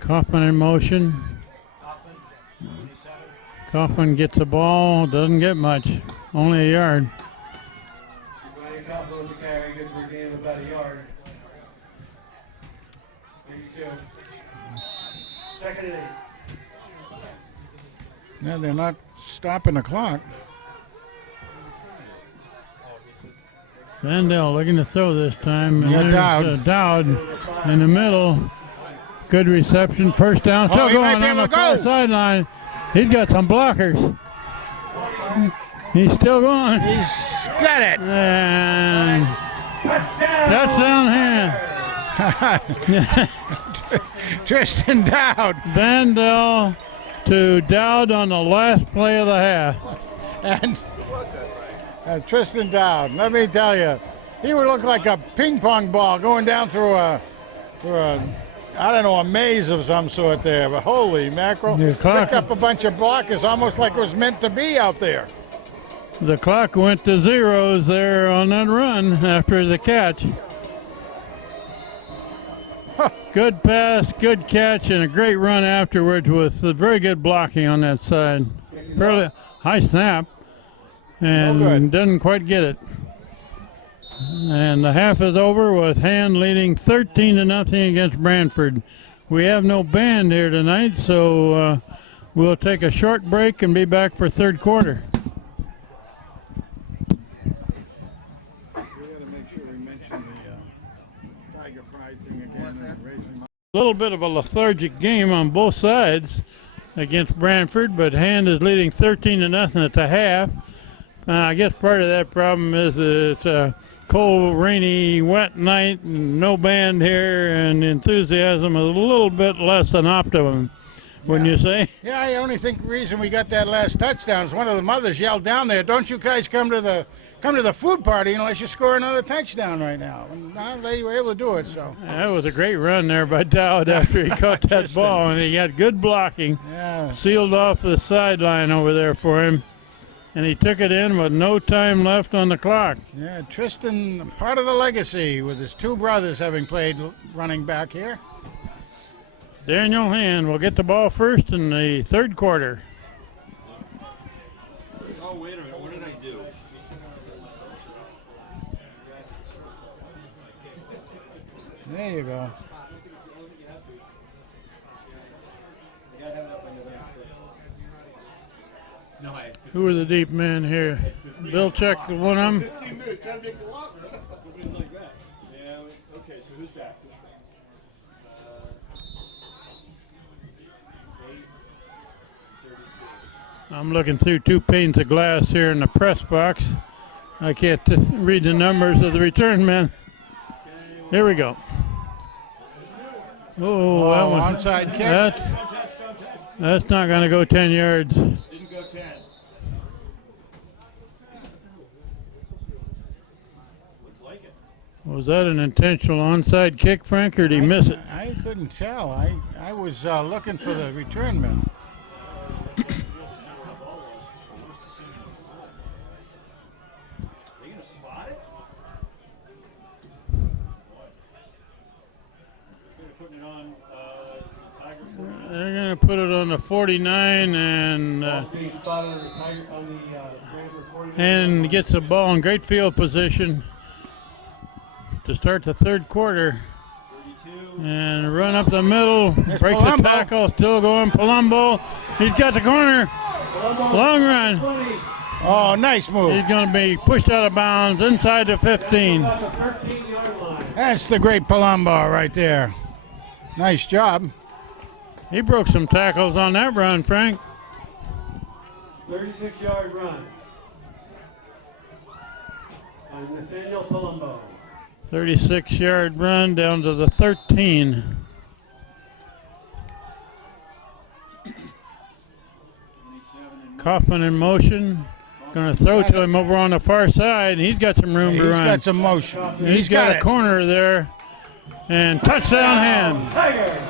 Kaufman in motion. Kaufman gets the ball, doesn't get much, only a yard. About a yard. Second and 8. Yeah, they're not stopping the clock. Vandell looking to throw this time. And Dowd. Dowd in the middle. Good reception. First down. Still going on the far sideline. He's got some blockers. He's still going. He's got it. And touchdown hand. Tristan Dowd. Vandell to Dowd on the last play of the half. And Tristan Dowd, let me tell you, he would look like a ping pong ball going down through a I don't know, a maze of some sort there. But holy mackerel, picked up a bunch of blockers, almost like it was meant to be out there. The clock went to zeros there on that run after the catch. Good pass, good catch, and a great run afterwards with very good blocking on that side. Fairly high snap, and didn't quite get it. And the half is over with Hand leading 13-0 against Branford. We have no band here tonight, so we'll take a short break and be back for third quarter. A little bit of a lethargic game on both sides against Branford, but Hand is leading 13-0 at the half. I guess part of that problem is that it's a cold, rainy, wet night, and no band here, and enthusiasm is a little bit less than optimum. Wouldn't you say? Yeah, I only think the reason we got that last touchdown is one of the mothers yelled down there, "Don't you guys come to the food party unless you score another touchdown right now." And they were able to do it. So That was a great run there by Dowd after he caught that ball, and he got good blocking. yeah, Sealed off the sideline over there for him, and he took it in with no time left on the clock. yeah. Tristan, part of the legacy with his two brothers having played running back here. Daniel Hand will get the ball first in the third quarter. Oh, wait a minute. What did I do? There you go. Who are the deep men here? Bill Check, one of them. 15 minutes, trying to make it longer. Like that. Yeah. Okay. So who's back? I'm looking through two panes of glass here in the press box. I can't read the numbers of the return men. Here we go. Oh, that one. Onside kick. That's not going to go 10 yards. Didn't go 10. Looks like it. Was that an intentional onside kick, Frank, or did he miss it? I couldn't tell. I was looking for the return man. They gonna spot it? They're putting it on Tiger 49. They're going to put it on the 49 and Being spotted on the Tiger on the Branford 49. and gets the ball in great field position to start the third quarter. 32. And run up the middle, There's breaks Palumbo. the tackle, still going. Palumbo, he's got the corner. Long run. 20. Oh, nice move. He's going to be pushed out of bounds inside the 15. About the 13-yard line. That's the great Palumbo right there. Nice job. He broke some tackles on that run, Frank. 36-yard run. On Nathaniel Palumbo. 36-yard run down to the 13. Kaufman in motion. Going to throw to him over on the far side. He's got some room to He's run. got some motion. He's got a it. corner there. And touchdown Hand. Tiger.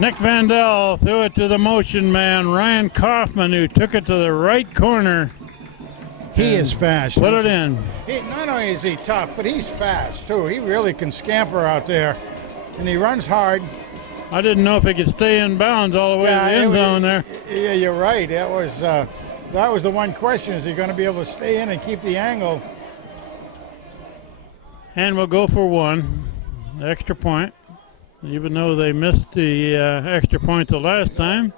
Nick Vandell threw it to the motion man, Ryan Kaufman, who took it to the right corner. He is fast. Put it in. Not only is he tough, but he's fast too. He really can scamper out there, and he runs hard. I didn't know if he could stay in bounds all the way to the end zone there. Yeah, you're right. That was the one question: is he going to be able to stay in and keep the angle? And we'll go for one, the extra point. Even though they missed the extra point the last time.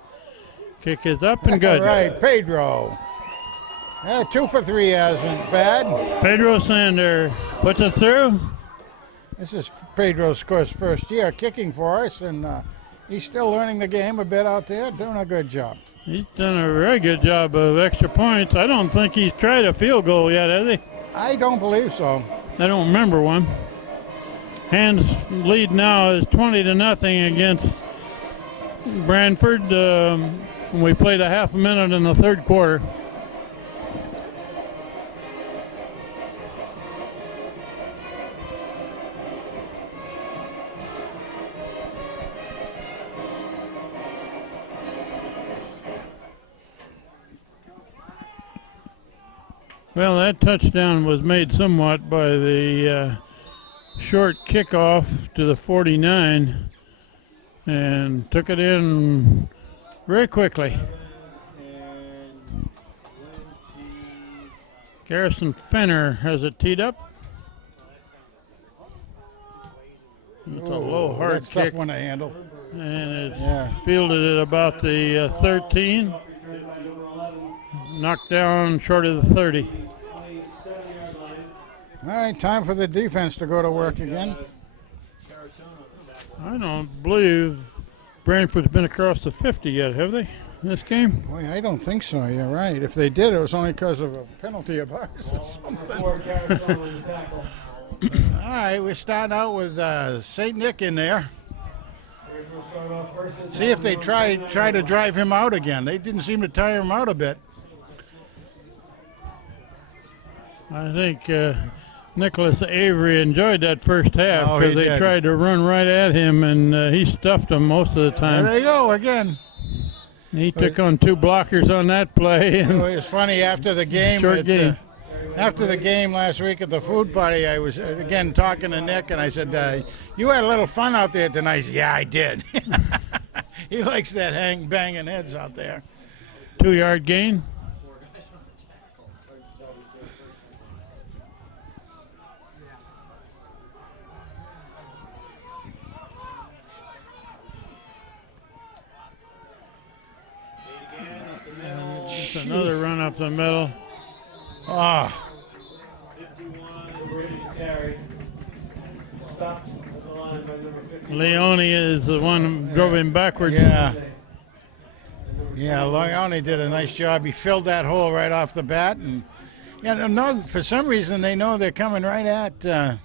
Kick is up and good. All right, Pedro. 2 for 3 isn't bad. Pedro Sander puts it through. This is Pedro's, of course, first year kicking for us, and he's still learning the game a bit out there, doing a good job. He's done a very good job of extra points. I don't think he's tried a field goal yet, has he? I don't believe so. I don't remember one. Hand's lead now is 20-0 against Branford. We played a half a minute in the third quarter. Well, that touchdown was made somewhat by the short kickoff to the 49 and took it in very quickly. Garrison Fenner has it teed up. It's a low hard that's kick. Tough one to handle. And it fielded at about the 13. Knocked down short of the 30. All right, time for the defense to go to work again. I don't believe Branford's been across the 50 yet, have they? this game? Boy, I don't think so. You're right. If they did, it was only because of a penalty of ours or something. All right, we're starting out with St. Nick in there. See if they try to drive him out again. They didn't seem to tire him out a bit. I think Nicholas Avery enjoyed that first half Oh, because he they did. tried to run right at him, and he stuffed them most of the There time. they go again. He took on 2 blockers on that play. It And was funny after the game. Short game. After the game last week at the food party, I was again talking to Nick, and I said, "You had a little fun out there tonight." He said, "Yeah, I did." He likes that banging heads out there. 2-yard gain. It's another run up the middle. Ah, Leone is the one who drove him backwards. yeah. Yeah, Leone did a nice job. He filled that hole right off the bat. And yeah, no, for some reason, they know they're coming right at the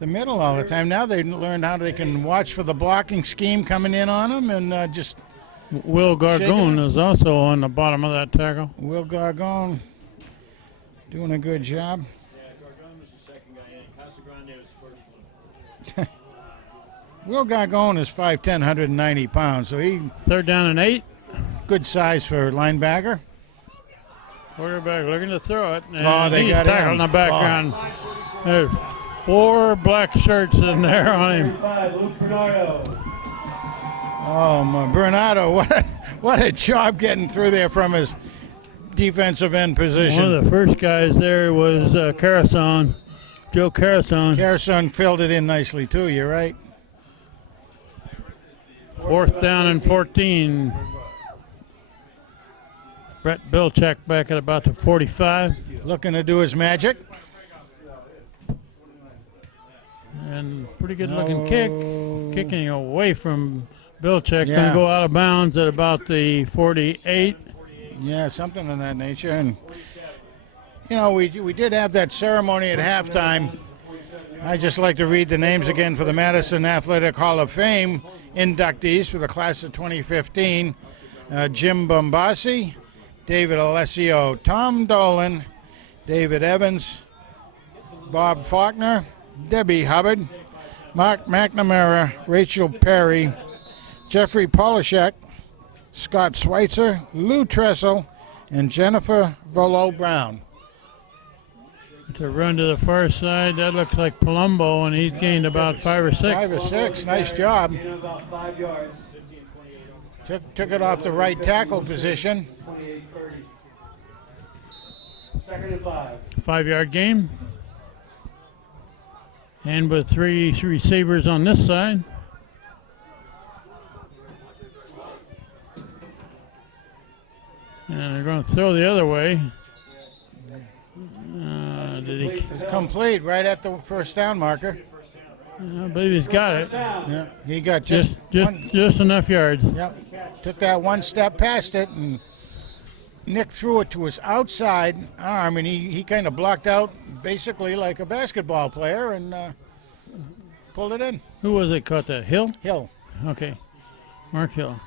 middle all the time. Now they learned how they can watch for the blocking scheme coming in on them and just Will Gargone is also on the bottom of that tackle. Will Gargone doing a good job. Yeah, Gargone was the second guy in. Casagrande was the first one. Will Gargone is 5'10", 190 pounds, so he 3rd down and 8. good size for linebacker. Quarterback looking to throw it. And Oh, they he's got tackled him. in the background. There's 4 black shirts in there on him. 35, Luke Bernardo. Oh, my Bernardo, what a job getting through there from his defensive end position. One of the first guys there was Carson, Joe Carson. Carson filled it in nicely, too. You're right. 4th down and 14. Brett Bilczak back at about the 45. Looking to do his magic. And pretty good looking kick. Kicking away from Bilczak. Yeah. Going to go out of bounds at about the 48. Yeah, something of that nature. And, you know, we did have that ceremony at halftime. I just like to read the names again for the Madison Athletic Hall of Fame inductees for the class of 2015. Jim Bombassi, David Alessio, Tom Dolan, David Evans, Bob Faulkner, Debbie Hubbard, Mark McNamara, Rachel Perry, Jeffrey Polishek, Scott Schweitzer, Lou Tressel, and Jennifer Volo Brown. To run to the far side, that looks like Palumbo, and he's gained about 5 or 6. 5 or 6, nice job. Gain of about 5 yards. Took it off the right tackle position. 28-30. 2nd and 5. 5-yard gain. And with 3 receivers on this side. And they're going to throw the other way. Did he? It's complete right at the first down marker. I believe he's got it. Yeah, he got Just one. just enough yards. Yep, took that one step past it, and Nick threw it to his outside arm, and he kind of blocked out basically like a basketball player and pulled it in. Who was it caught that? Hill? Hill. Okay. Mark Hill.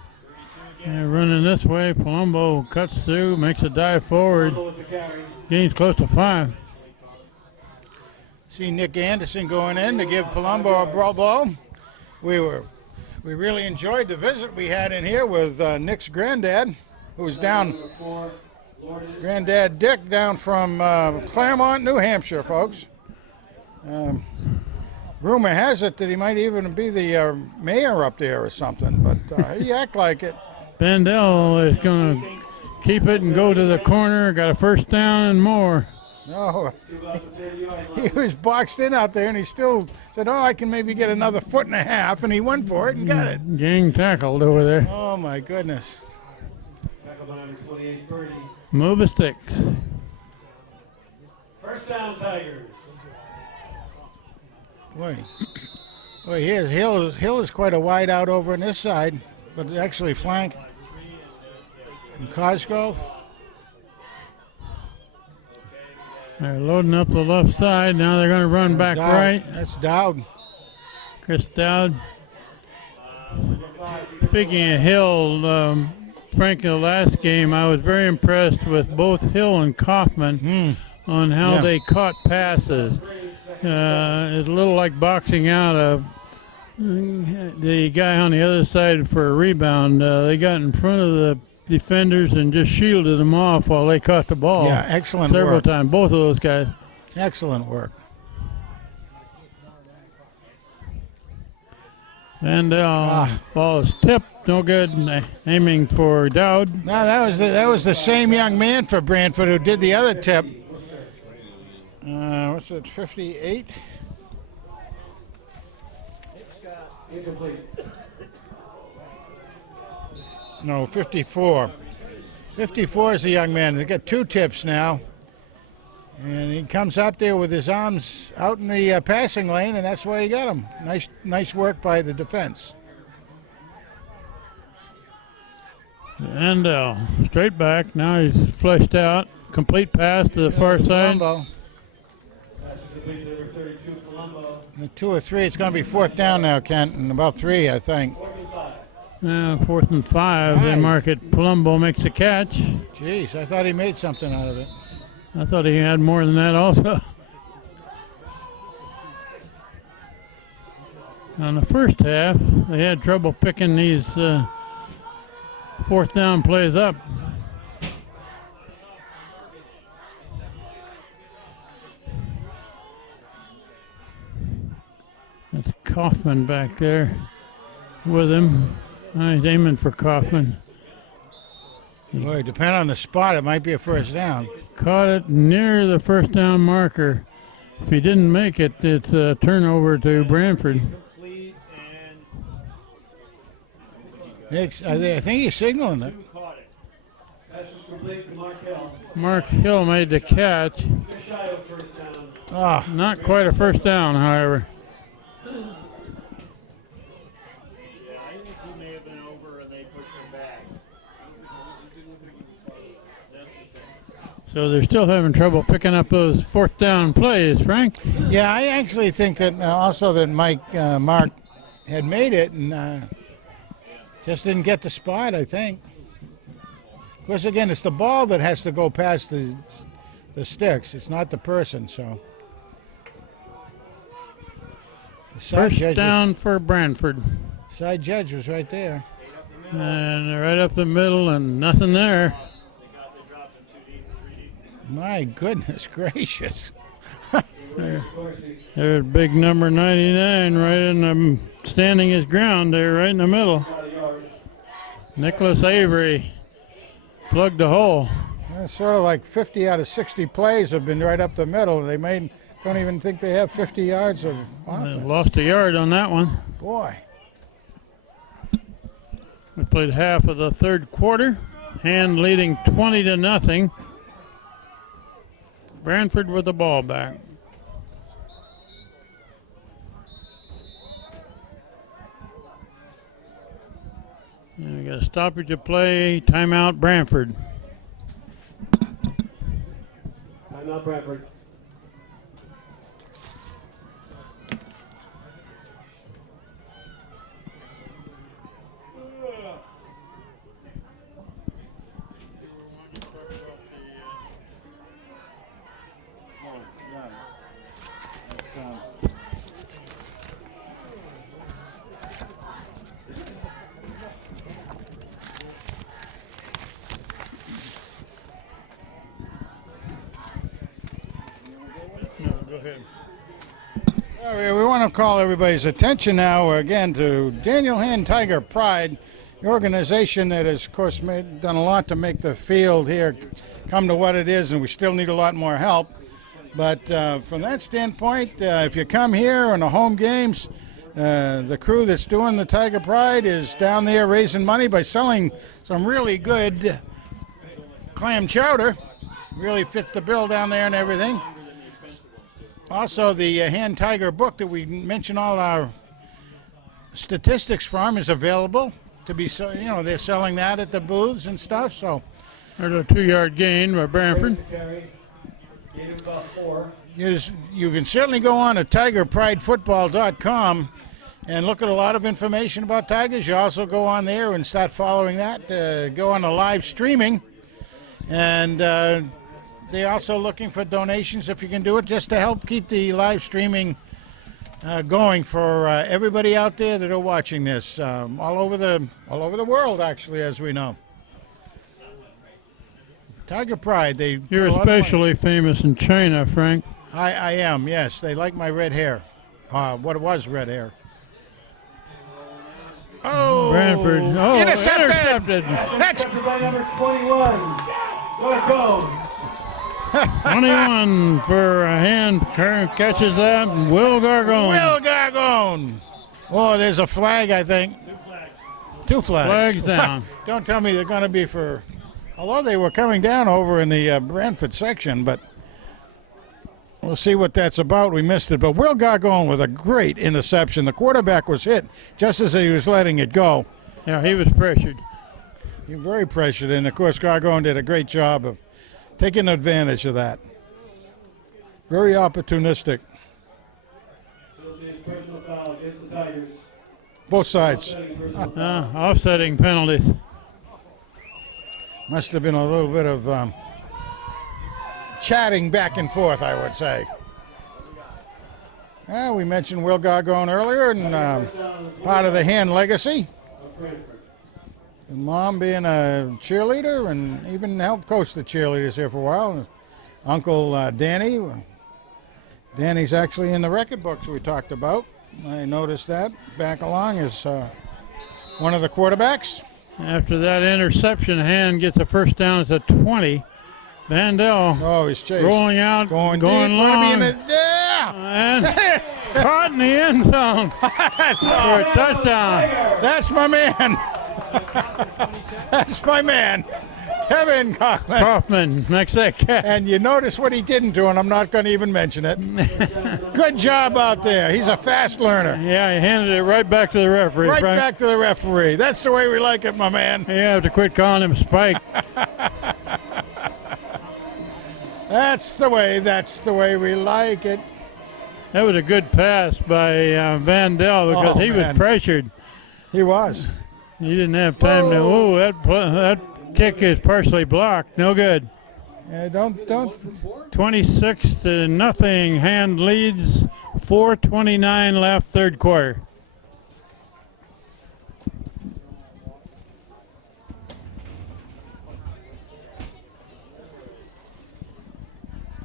And running this way, Palumbo cuts through, makes a dive forward. Gains close to 5. See Nick Anderson going in to give Palumbo a blow. We really enjoyed the visit we had in here with Nick's granddad, who's down, Granddad Dick down from Claremont, New Hampshire, folks. Rumor has it that he might even be the mayor up there or something, but he act like it. Bandel is going to keep it and go to the corner. Got a first down and more. No, he was boxed in out there, and he still said, "Oh, I can maybe get another 1.5 foot," and he went for it and got it. Gang tackled over there. Oh my goodness! Move the sticks. First down, Tigers. Boy, Hill is quite a wide out over on this side, but actually flank. And Cosgrove. They're loading up the left side. Now they're going to run back Dowd. right. That's Dowd. Chris Dowd. Speaking of Hill, Frank, in the last game, I was very impressed with both Hill and Kaufman on how they caught passes. It's a little like boxing out the guy on the other side for a rebound. They got in front of the defenders and just shielded them off while they caught the ball. Yeah, excellent several work. times, both of those guys. Excellent work. And ball is tipped, no good. Aiming for Dowd. No, that was the same young man for Branford who did the other tip. What's it, 58? No, 54. 54 is the young man. They got two tips now. And he comes up there with his arms out in the passing lane, and that's where he got him. Nice work by the defense. And straight back. Now he's fleshed out. Complete pass to the far side. Colombo. The 2 or 3. It's going to be fourth down now, Kent, and about 3, I think. 4th and 5. They mark it. Palumbo makes a catch. Jeez, I thought he made something out of it. I thought he had more than that also. On the first half, they had trouble picking these fourth down plays up. That's Kaufman back there with him. He's aiming for Kaufman. Boy, depending on the spot, it might be a first down. Caught it near the first down marker. If he didn't make it, it's a turnover to Branford. I think he's signaling it. Mark Hill made the catch. Not quite a first down, however. So they're still having trouble picking up those fourth down plays, Frank. Yeah, I actually think that also that Mark had made it and just didn't get the spot, I think. Of course, again, it's the ball that has to go past the sticks. It's not the person, so. The first down for Branford. Side judge was right there. And right up the middle and nothing there. My goodness gracious. There's big number 99 right in the standing his ground there, right in the middle. Nicholas Avery plugged the hole. It's sort of like 50 out of 60 plays have been right up the middle. They don't even think they have 50 yards of offense. They lost a yard on that one. Boy. We played half of the third quarter. Hand leading 20-0. Branford with the ball back. And we got a stoppage of play. Timeout, Branford. Timeout, Branford. We want to call everybody's attention now again to Daniel Hand Tiger Pride, the organization that has, of course, done a lot to make the field here come to what it is, and we still need a lot more help. But from that standpoint, if you come here on the home games, the crew that's doing the Tiger Pride is down there raising money by selling some really good clam chowder. Really fits the bill down there and everything. Also, the Hand Tiger book that we mention all our statistics from is available. to be, you know, they're selling that at the booths and stuff. So There's a 2-yard gain by Branford. you can certainly go on to TigerPrideFootball.com and look at a lot of information about Tigers. You also go on there and start following that. Go on to live streaming, and they're also looking for donations if you can do it, just to help keep the live streaming going for everybody out there that are watching this all over the world, actually, as we know. Tiger Pride. You're especially famous in China, Frank. I am. Yes, they like my red hair. What it was red hair. Oh, Branford. Oh, intercepted. That's number 21. Go. 21 for a hand. Catches that. Will Gargone. Will Gargone. Oh, there's a flag, I think. Two flags. Flags down. Don't tell me they're going to be for. Although they were coming down over in the Branford section, but we'll see what that's about. We missed it. But Will Gargone with a great interception. The quarterback was hit just as he was letting it go. Yeah, he was pressured. He was very pressured, and of course Gargone did a great job of taking advantage of that. Very opportunistic. Both sides. Offsetting penalties. Must have been a little bit of chatting back and forth, I would say. We mentioned Will Gargone earlier, and part of the hand legacy. And Mom being a cheerleader and even helped coach the cheerleaders here for a while. Uncle Danny. Danny's actually in the record books we talked about. I noticed that back along as one of the quarterbacks. After that interception, Hand gets a first down at the 20. Vandell he's chased. Rolling out, going long. And caught in the end zone for a touchdown. That's my man. That's my man. Kevin Kaufman makes that catch. And you notice what he didn't do, and I'm not going to even mention it. Good job out there. He's a fast learner. Yeah, he handed it right back to the referee. Right back to the referee. That's the way we like it, my man. You have to quit calling him Spike. That's the way we like it. That was a good pass by Vandell because he was pressured. He was. He didn't have time to. Oh, that kick is partially blocked. No good. Don't. 26-0. Hand leads. 4:29 left, third quarter.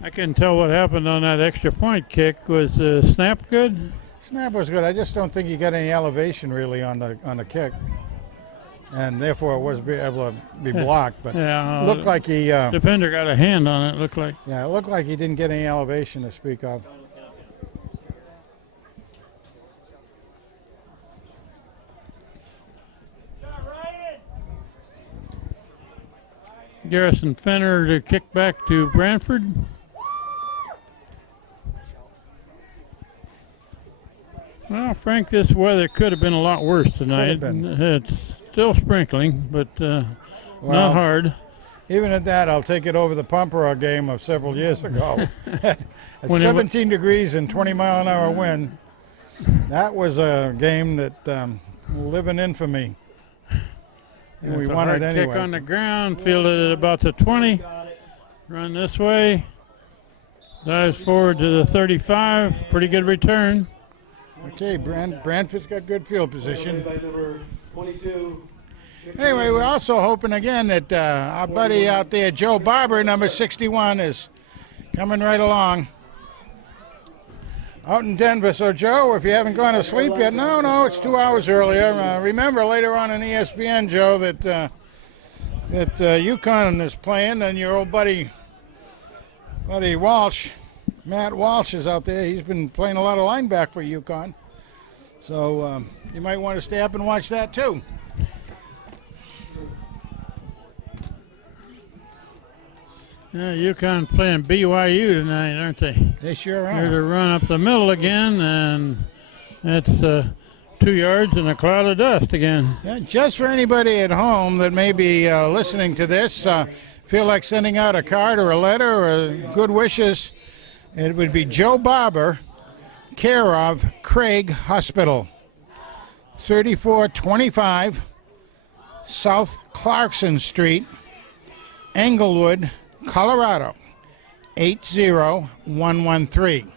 I couldn't tell what happened on that extra point kick. Was the snap good? Snap was good. I just don't think he got any elevation really on the kick, and therefore it was able to be blocked. But yeah, it looked like he defender got a hand on it. Looked like. Yeah, it looked like he didn't get any elevation to speak of. Garrison Fenner to kick back to Branford. Well, Frank, this weather could have been a lot worse tonight. It's still sprinkling, but not hard. Even at that, I'll take it over the Pompero game of several years ago. At 17 degrees and 20-mile-an-hour wind, that was a game that will live in infamy. And we won it anyway. Kick on the ground, fielded at about the 20. Run this way. Dives forward to the 35. Pretty good return. Okay, Branford's got good field position. Anyway, we're also hoping again that our buddy out there, Joe Barber, number 61, is coming right along. Out in Denver. So, Joe, if you haven't gone to sleep yet, no, it's 2 hours earlier. Remember later on in ESPN, Joe, that UConn is playing, and your old buddy Walsh, Matt Walsh, is out there. He's been playing a lot of linebacker for UConn. So you might want to stay up and watch that, too. Yeah, UConn playing BYU tonight, aren't they? They sure are. They're to run up the middle again, and it's 2 yards and a cloud of dust again. Yeah, just for anybody at home that may be listening to this, feel like sending out a card or a letter or good wishes, it would be Joe Barber, care of Craig Hospital, 3425 South Clarkson Street, Englewood, Colorado, 80113.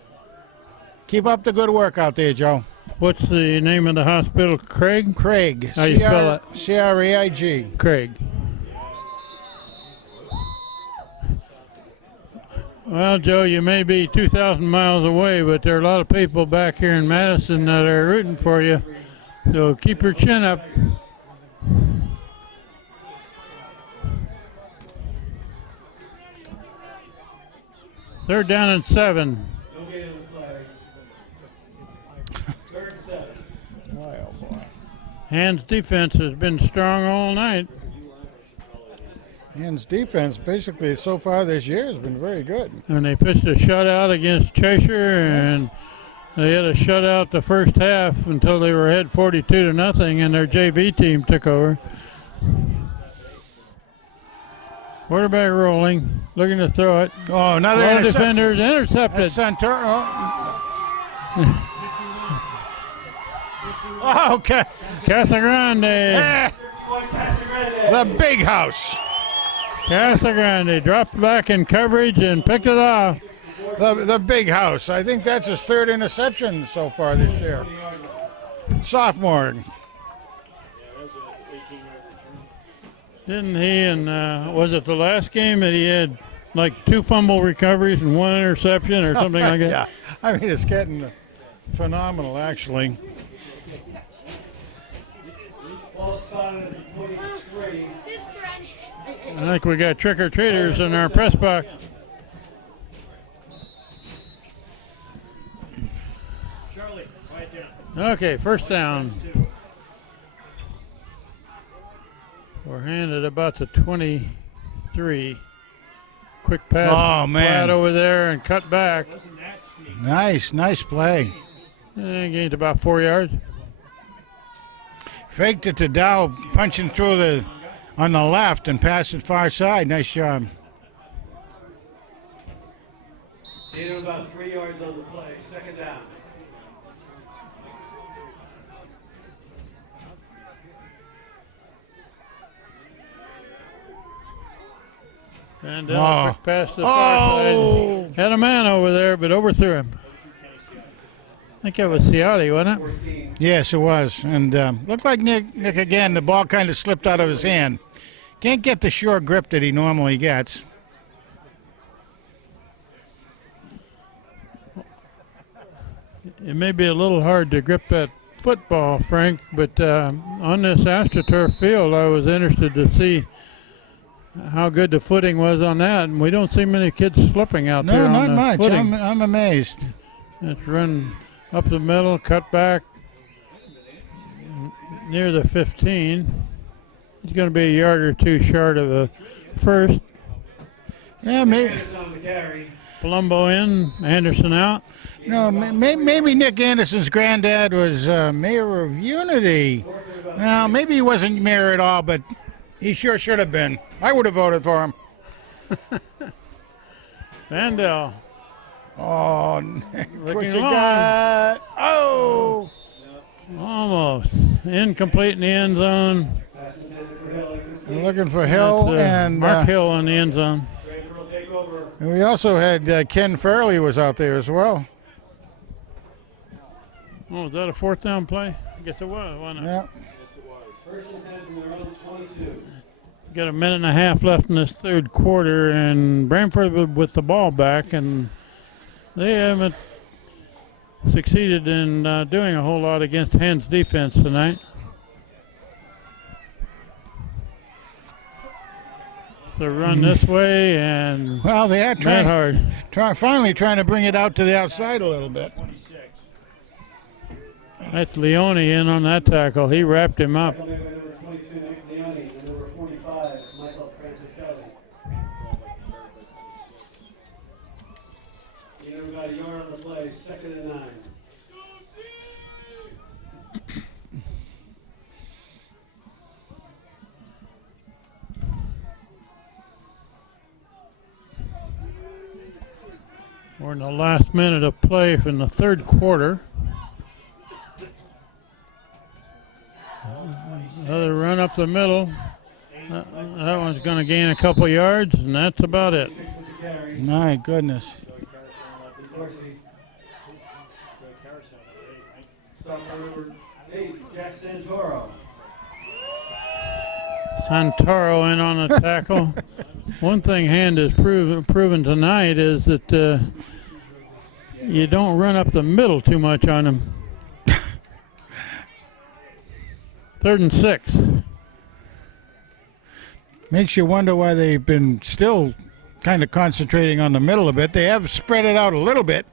Keep up the good work out there, Joe. What's the name of the hospital? Craig? Craig. How you spell it? C-R-A-I-G. Craig. Well, Joe, you may be 2,000 miles away, but there are a lot of people back here in Madison that are rooting for you. So keep your chin up. Third down and 7. Hand's defense has been strong all night. Hand's defense, basically, so far this year has been very good. And they pitched a shutout against Cheshire, and they had a shutout the first half until they were ahead 42-0, and their JV team took over. Quarterback rolling, looking to throw it. Oh, another All interception. defenders intercepted. Center. Oh, okay. Casagrande. The big house. Casagrande dropped back in coverage and picked it off. The big house. I think that's his third interception so far this year. Sophomore. Didn't he? And was it the last game that he had like 2 fumble recoveries and 1 interception or something like that? Yeah. I mean, it's getting phenomenal, actually. I think we got trick-or-treaters in our press box. Okay, first down. We're handed about the 23. Quick pass. Oh, man. Flat over there and cut back. Nice play. And gained about 4 yards. Faked it to Dow, punching through on the left and passed it far side. Nice job. Gain about 3 yards on the play. Second down. And quick pass to the far side. Had a man over there, but overthrew him. I think it was Ciotti, wasn't it? Yes, it was. And looked like Nick again, the ball kind of slipped out of his hand. Can't get the sure grip that he normally gets. It may be a little hard to grip that football, Frank, but on this AstroTurf field, I was interested to see how good the footing was on that, and we don't see many kids slipping out there. No, on not the much. footing. I'm amazed. Let's run up the middle, cut back near the 15. He's going to be a yard or 2 short of a first. Yeah, maybe. Palumbo in, Anderson out. No, maybe Nick Anderson's granddad was mayor of Unity. Well, maybe he wasn't mayor at all, but he sure should have been. I would have voted for him. Vandell. Oh, Nick, what Looking you long. got? Oh! Almost. Incomplete in the end zone. I'm looking for Hill That's, and Mark Hill in the end zone. and we also had Ken Fairley was out there as well. Oh, is that a 4th down play? I guess it was, wasn't it? Yeah. First and 10 from their own 22. Got a minute and a half left in this third quarter, and Branford with the ball back, and they haven't succeeded in doing a whole lot against Hand's defense tonight. So run this way, and Well, they are Matt Hard. finally trying to bring it out to the outside a little bit. That's Leone in on that tackle. He wrapped him up. Number 22, Nick Leone, and number 45, Michael Franciscelli. You never got a yard on the play, second and 9. We're in the last minute of play from the third quarter. Another run up the middle. That one's going to gain a couple yards, and that's about it. My goodness. Santoro in on the tackle. One thing Hand has proven tonight is that you don't run up the middle too much on him. 3rd and 6. Makes you wonder why they've been still kind of concentrating on the middle a bit. They have spread it out a little bit.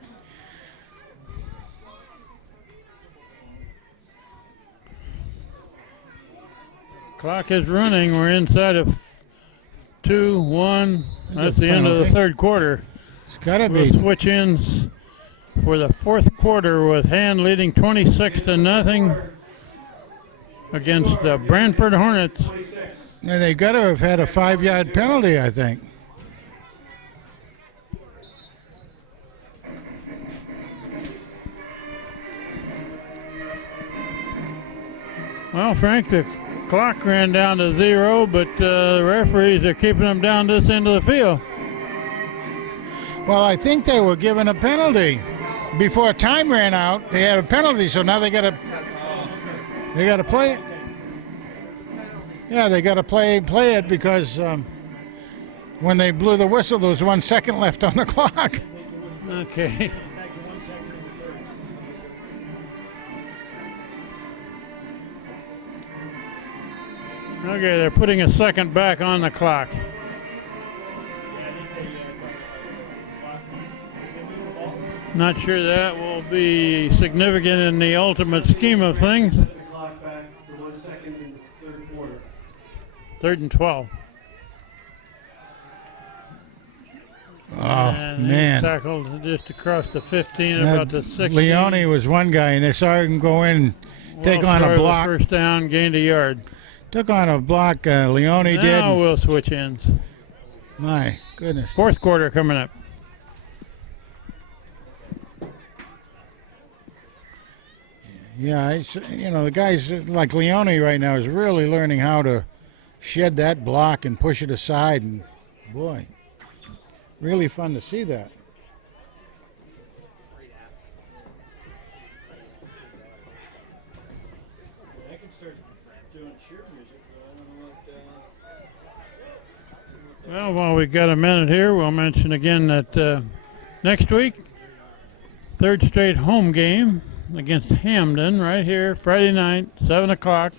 Clock is running. We're inside of 2-1. That's the end of the third quarter. It's got to We'll be. switch ins for the fourth quarter with Hand leading 26-0 against the Branford Hornets. Yeah, they got to have had a 5-yard penalty, I think. Well, Frank, the clock ran down to 0, but the referees are keeping them down this end of the field. Well, I think they were given a penalty before time ran out. They had a penalty, so now they got to play it. Yeah, they got to play it because when they blew the whistle, there was 1 second left on the clock. Okay. Okay, they're putting a second back on the clock. Not sure that will be significant in the ultimate scheme of things. 3rd and 12. Oh, and man. Tackled just across the 15, about the 16. Leone was one guy, and they saw him go in, take on a block. First down, gained a yard. Took on a block, Leone did. Now we'll switch ends. My goodness. Fourth quarter coming up. Yeah, the guys like Leone right now is really learning how to shed that block and push it aside, and boy, really fun to see that. Well, while we've got a minute here, we'll mention again that next week, 3rd straight home game against Hamden right here, Friday night, 7 o'clock.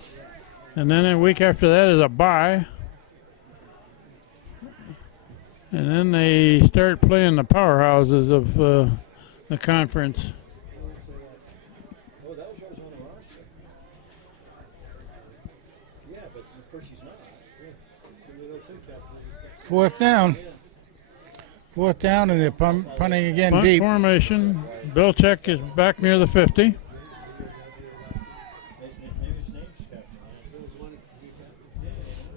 And then a week after that is a bye. And then they start playing the powerhouses of the conference. Fourth down, and they're punting again Punt deep. Formation. Bilchek is back near the 50.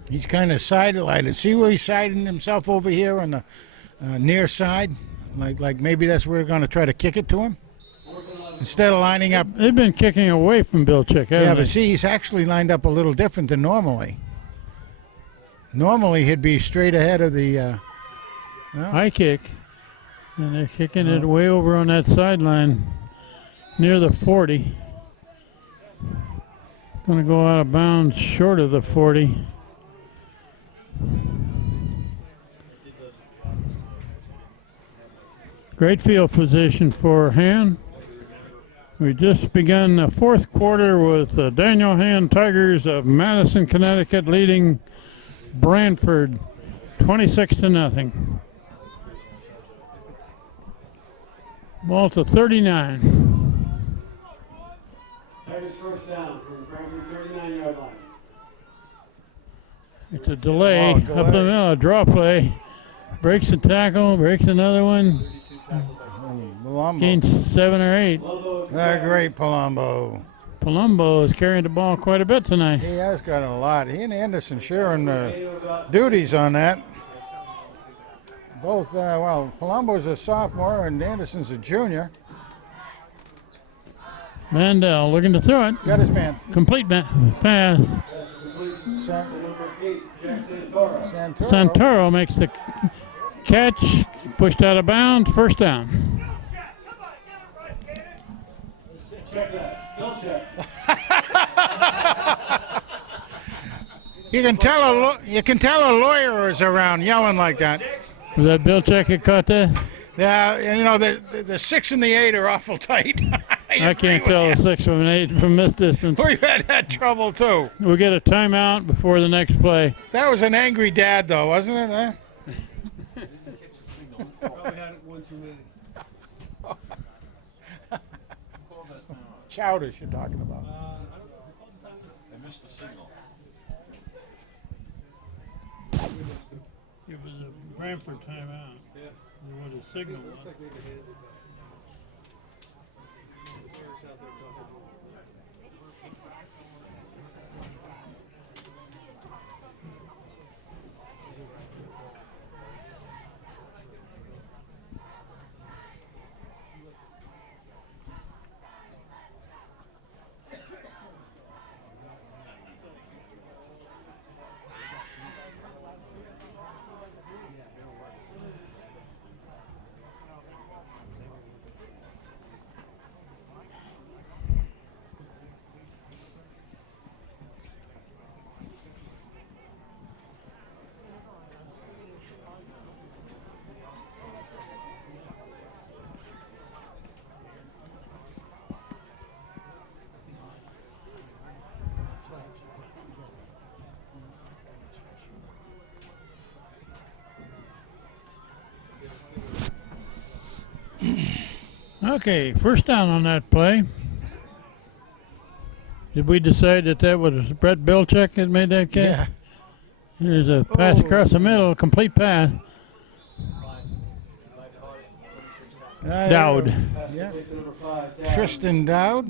He's kind of sidelined. See where he's siding himself over here on the near side? Like maybe that's where we're going to try to kick it to him? Instead of lining up. They've been kicking away from Bilchek, haven't Yeah, they? but see, he's actually lined up a little different than normally. Normally, he'd be straight ahead of the high kick. And they're kicking it way over on that sideline near the 40. Going to go out of bounds short of the 40. Great field position for Hand. We just begun the fourth quarter with the Daniel Hand Tigers of Madison, Connecticut leading Branford 26-0. Ball to 39. Tigers first down from Branford 39-yard line. It's a delay Oh, up the middle, a draw play. Breaks a tackle, breaks another one. Palumbo. Gains 7 or 8. Great Palumbo. Palumbo is carrying the ball quite a bit tonight. He has got a lot. He and Anderson sharing the duties on that. Both, well, Palumbo's a sophomore and Anderson's a junior. Mandel looking to throw it. Got his man. Complete pass. Santoro makes the catch, pushed out of bounds, first down. Check that. Don't check. You can tell a lawyer is around yelling like that. Was that Bill Check that caught that? Yeah, you know the 6 and the 8 are awful tight. I can't tell the 6 from an 8 from this distance. We've had that trouble too. We'll get a timeout before the next play. That was an angry dad, though, wasn't it? Huh? Probably had it one too many. Chowders you're talking about. I missed the signal. It was a Branford timeout. Yeah. There was a signal. Okay, first down on that play. Did we decide that was Brett Bilchek that made that catch? Yeah. There's a pass across the middle, complete pass. Dowd. Yeah. Tristan Dowd.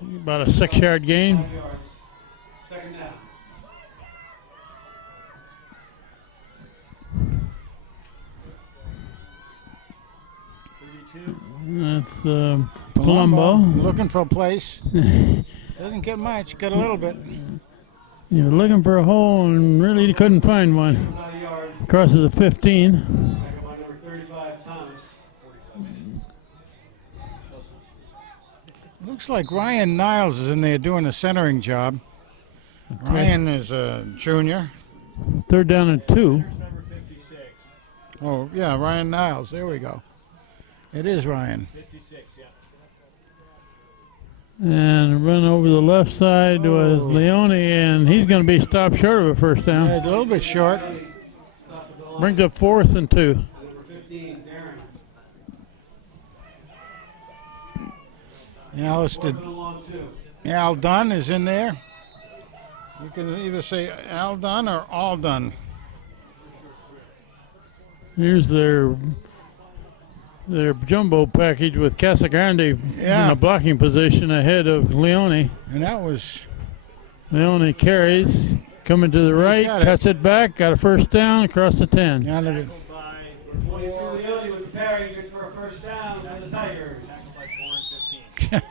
About a 6-yard gain. Second down. That's Palumbo. Looking for a place. Doesn't get much, got a little bit. He was looking for a hole and really couldn't find one. Crosses the 15. Number 35, Thomas. Looks like Ryan Niles is in there doing the centering job. Okay. Ryan is a junior. Third down and 2. Number 56. Oh, yeah, Ryan Niles. There we go. It is Ryan. 56, yeah. And run over the left side with Leone, and he's going to be stopped short of a first down. Yeah, a little bit short. Brings up 4th and 2. Number 15, Darren. Al Dunn is in there. You can either say Al Dunn or All Dunn. Here's their jumbo package with Casagrande in a blocking position ahead of Leone. And that was... Leone carries, coming to the right, cuts it back, got a first down across the 10. Down to the... 22 Leone with the parry, gets for a first down, and the Tigers. Tackled by 4 and 15.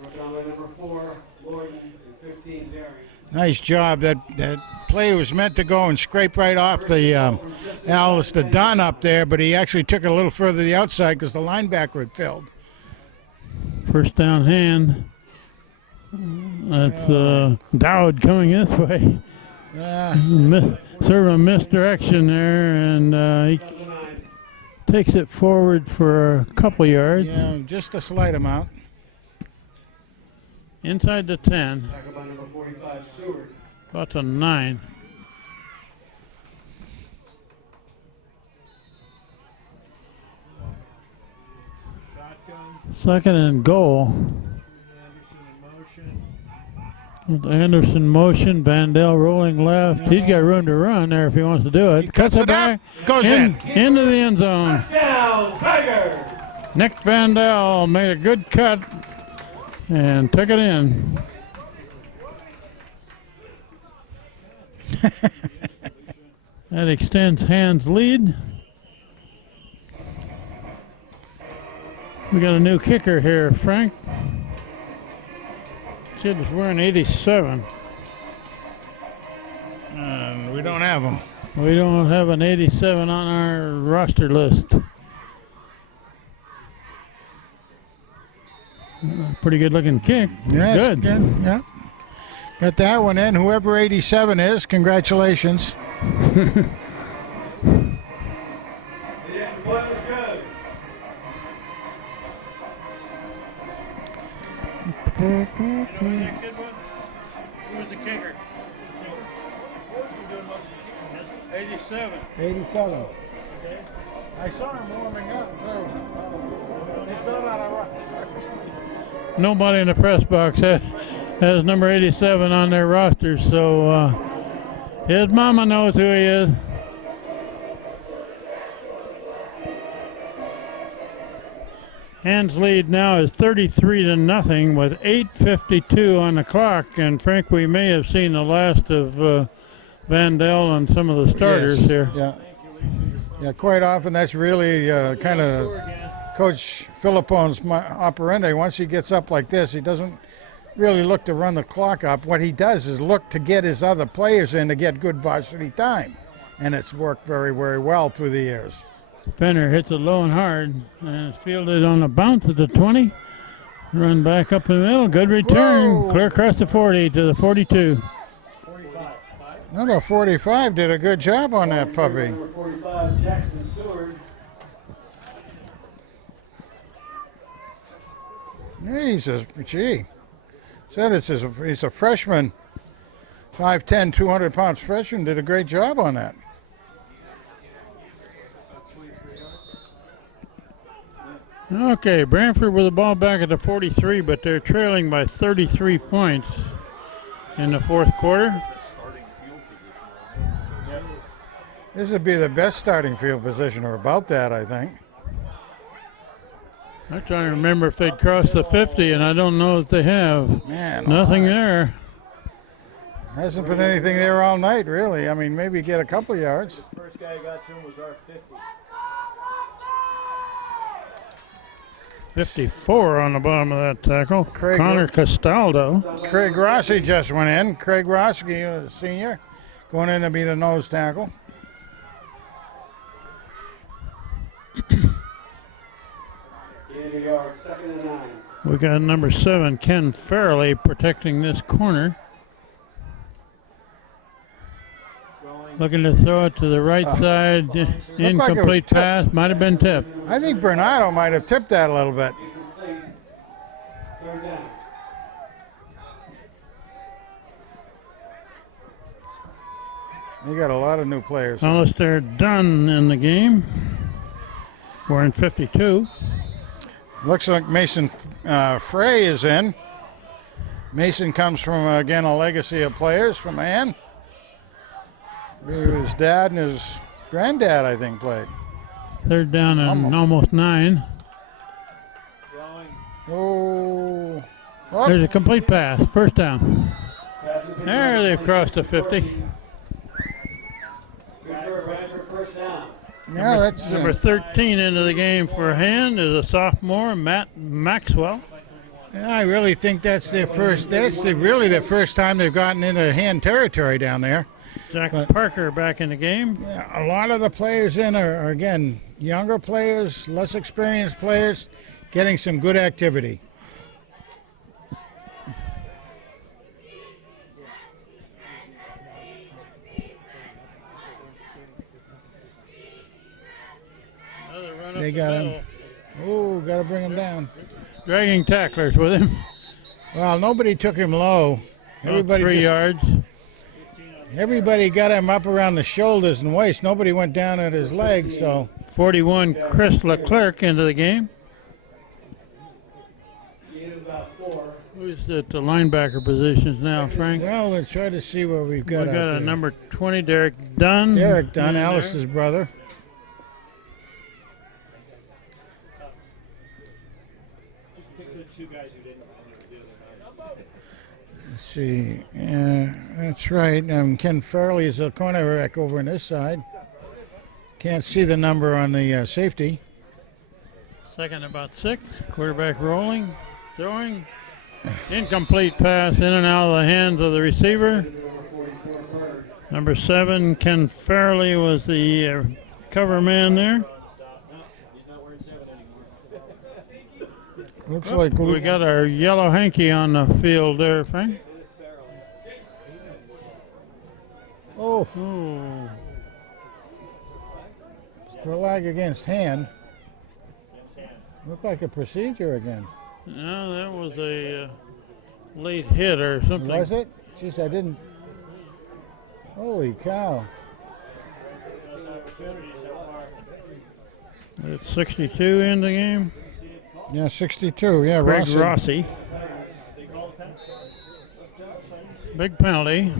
Brought down by number 4, Lorden, and 15, Darren. Nice job. That play was meant to go and scrape right off the Alistair Dunn up there, but he actually took it a little further to the outside because the linebacker had filled. First down hand. That's Dowd coming this way. Sort of a misdirection there, and he takes it forward for a couple yards. Yeah, just a slight amount. Inside the 10. Tackled by number 45, Seward. About to 9. Second and goal. With Anderson motion, Vandell rolling left. He's got room to run there if he wants to do it. He cuts it back, goes in. Into the end zone. Touchdown, Tigers! Nick Vandell made a good cut and took it in. That extends Hand's lead. We got a new kicker here, Frank. Kid is wearing 87. And we don't have him. We don't have an 87 on our roster list. Pretty good looking kick. Yes, Good. Yeah. Got that one in. Whoever 87 is, congratulations. Who's the kicker? 87. 87. I saw him warming up, too. He's not on a roster. Nobody in the press box has number 87 on their roster, so his mama knows who he is. Hand's lead now is 33-0 with 8:52 on the clock, and Frank, we may have seen the last of Vandell and some of the starters here. Yeah, quite often that's really kind of Coach Philippone's operandi. Once he gets up like this, he doesn't really look to run the clock up. What he does is look to get his other players in to get good varsity time, and it's worked very, very well through the years. Fenner hits it low and hard, and it's fielded on the bounce at the 20. Run back up in the middle, good return. Whoa. Clear across the 40 to the 42. 45. Number 45 did a good job on that puppy. Number 45, Jackson Stewart. He's a freshman, 5'10", 200 pounds freshman, did a great job on that. Okay, Branford with the ball back at the 43, but they're trailing by 33 points in the fourth quarter. This would be the best starting field position, or about that, I think. I'm trying to remember if they'd crossed the 50, and I don't know if they have. Man, Nothing there. Hasn't been anything there all night, really. I mean, maybe get a couple yards. First guy who got to him was our 50. 54 on the bottom of that tackle. Craig Connor Castaldo. Craig Rossi just went in. Craig Rossi, a senior, going in to be the nose tackle. Second and 9. We got number 7, Ken Farrelly, protecting this corner. Looking to throw it to the right side. Incomplete pass. Might have been tipped. I think Bernardo might have tipped that a little bit. Third down. You got a lot of new players. Alistair Dunn in the game. Wearing 52. Looks like Mason Frey is in. Mason comes from, again, a legacy of players from Ann. His dad and his granddad, I think, played. Third down and almost 9. Oh. There's a complete pass. First down. There, they've crossed the 50. First down. Yeah, that's Number 13 into the game for Hand is a sophomore, Matt Maxwell. yeah, I really think that's their first. Really the first time they've gotten into Hand territory down there. Jack Parker back in the game. Yeah, a lot of the players in are again younger players, less experienced players, getting some good activity. They got him. Oh, got to bring him down. Dragging tacklers with him. Well, nobody took him low. Everybody 3 yards. Everybody got him up around the shoulders and waist. Nobody went down at his legs. So 41, Chris Leclerc into the game. Who's at the linebacker positions now, Frank? Well, let's try to see what we've got. We've got out a there. number 20, Derek Dunn. Derek Dunn, Alice's brother. Let's see. That's right. Ken Farley is the cornerback over on this side. Can't see the number on the safety. Second about 6. Quarterback rolling, throwing. Incomplete pass in and out of the hands of the receiver. Number 7, Ken Farley, was the cover man there. Looks like We got our yellow hanky on the field there, Frank. Oh, Ooh. flag against hand. Looked like a procedure again. No, that was a late hit or something. Was it? Jeez, I didn't. Holy cow. It's 62 in the game. Yeah, 62. Yeah, Craig Rossi. Big penalty.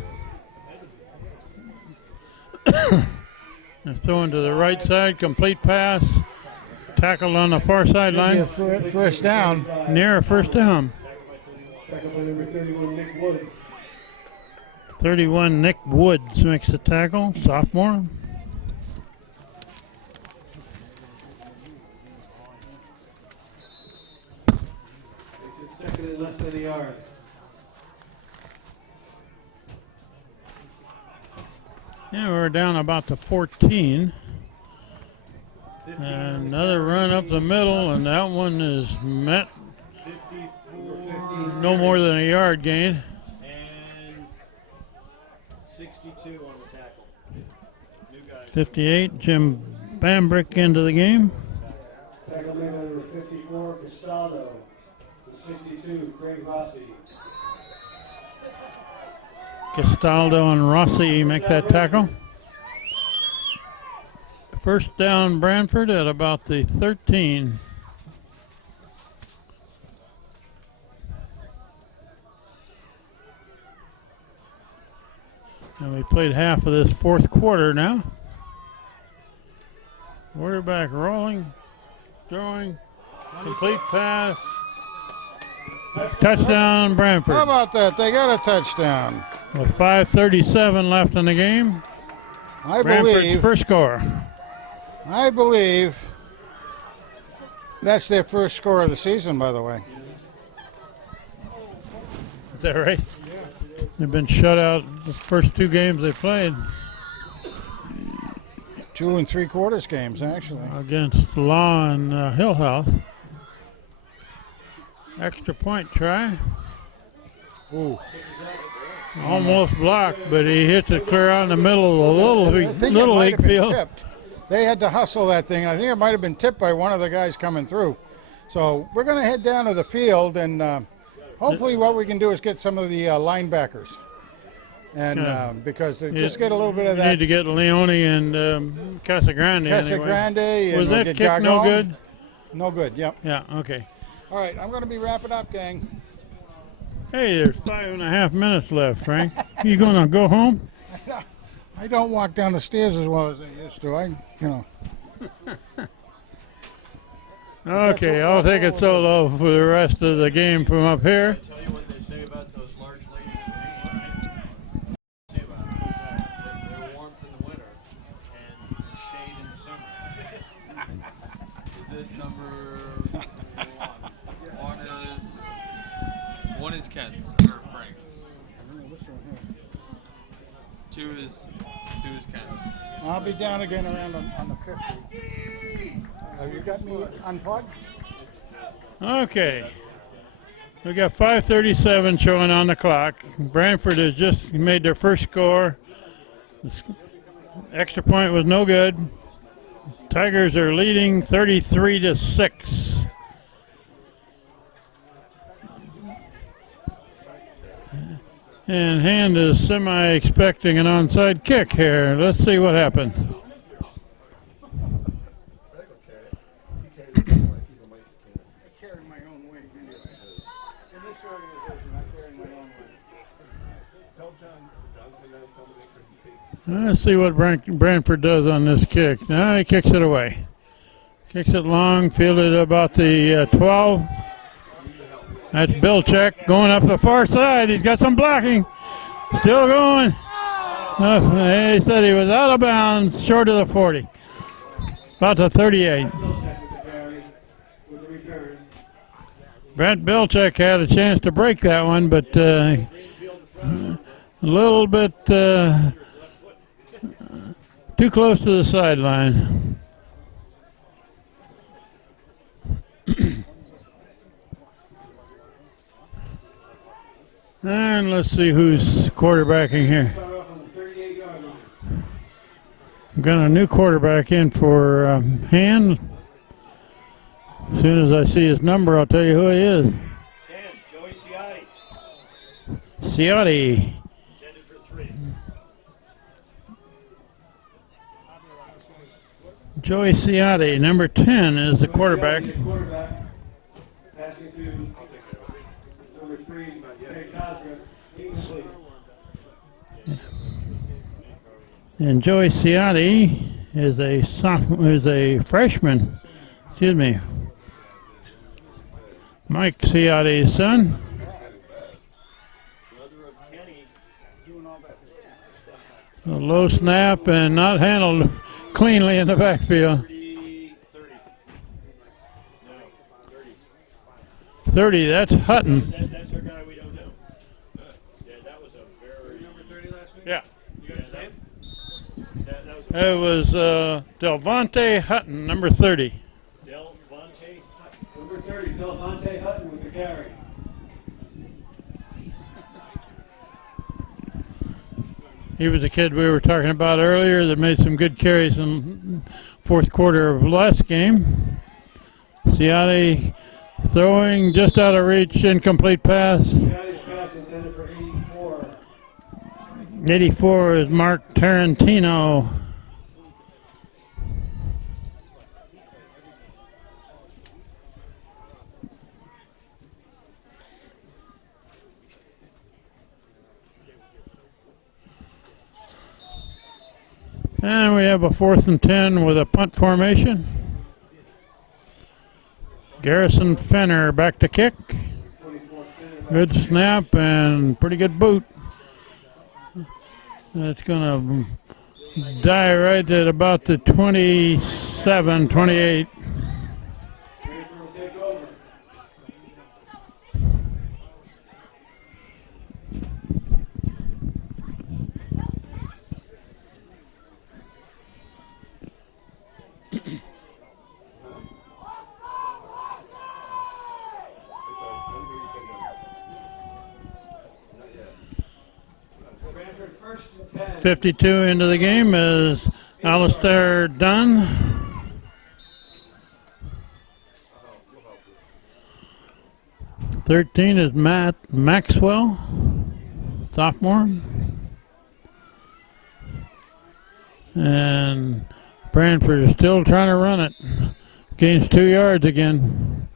They're throwing to the right side. Complete pass. Tackled on the far sideline. First down. Near a first down. 31, Nick Woods makes the tackle. Sophomore. Second and less than a yard. Yeah, we're down about to 14. And another run up the middle, and that one is met. No more than a yard gain. And 62 on the tackle. New guys. 58, Jim Bambrick into the game. Tackle man number 54, Castaldo. The 62, Craig Rossi. Castaldo and Rossi make that tackle. First down, Branford at about the 13. And we played half of this fourth quarter now. Quarterback rolling, throwing, complete pass. Touchdown, Branford. How about that? They got a touchdown. With 5:37 left in the game. Branford's first score. I believe that's their first score of the season, by the way. Is that right? They've been shut out the first 2 games they played. 2 3/4 games, actually. Against Law and Hill House. Extra point try. Ooh. Almost blocked, but he hits it clear out in the middle of the little league field. Tipped. They had to hustle that thing. I think it might have been tipped by one of the guys coming through. So we're going to head down to the field, and hopefully what we can do is get some of the linebackers. And because they just get a little bit of We that. need to get Leone and Casagrande. Casagrande. Anyway. And Was we'll that get kick no Gargon. good? No good, yep. Yeah, okay. All right, I'm going to be wrapping up, gang. Hey, there's 5.5 minutes left, Frank. You going to go home? I don't walk down the stairs as well as I used to. Okay, I'll take it solo for the rest of the game from up here. Tell you what they say about those large ladies in England, right? Say about it is that they're warmth in the winter and shade in the summer. Is this number 1? One is Ken's or Frank's. 2 is Ken's. I'll be down again around on the 50. Have you got me unplugged? Okay. We got 5:37 showing on the clock. Branford has just made their first score. The extra point was no good. Tigers are leading 33-6. And Hand is semi-expecting an onside kick here. Let's see what happens. Let's see what Branford does on this kick. Now he kicks it away. Kicks it long, fielded about the 12. That's Bilchek going up the far side. He's got some blocking. Still going. He said he was out of bounds, short of the 40. About the 38. Brent Bilchek had a chance to break that one, but a little bit too close to the sideline. And let's see who's quarterbacking here. We've got a new quarterback in for Hand. As soon as I see his number, I'll tell you who he is. 10, Joey Ciotti. Ciotti. Intended for 3. Joey Ciotti, number 10, is the quarterback. Passing to number 3, Jake Cosgrove. And Joey Ciotti is a sophomore, is a freshman. Excuse me. Mike Ciotti's son. A low snap and not handled cleanly in the backfield. 30, that's Hutton. That's our guy we don't know. Yeah, that was a very... Number 30 last week? Yeah. You got his name? It was Delvonte Hutton, number 30. Delvonte Hutton. Number 30, Delvonte Hutton with the carry. He was the kid we were talking about earlier that made some good carries in fourth quarter of last game. Ciotti throwing just out of reach, incomplete pass. Ciotti's pass intended for 84. 84 is Mark Tarantino. And we have a 4th and 10 with a punt formation. Garrison Fenner back to kick. Good snap and pretty good boot. That's going to die right at about the 27, 28. Branford first and 10. 52 into the game is Alistair Dunn. '13 is Matt Maxwell, sophomore. And Branford is still trying to run it. Gains 2 yards again.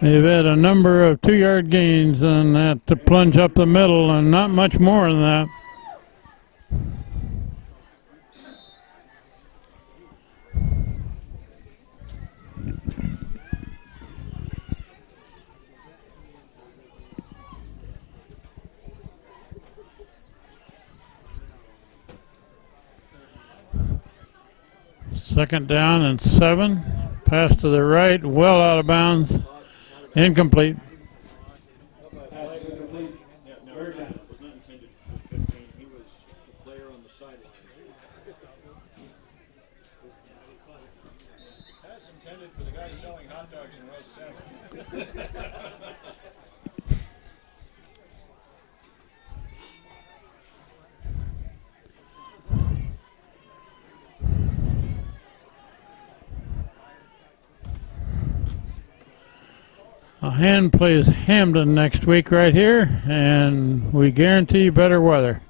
They've had a number of 2-yard gains on that to plunge up the middle, and not much more than that. Second down and 7. Pass to the right, well out of bounds. Incomplete. That's intended for the guy selling hot dogs in row 7. Hand plays Hamden next week right here, and we guarantee better weather.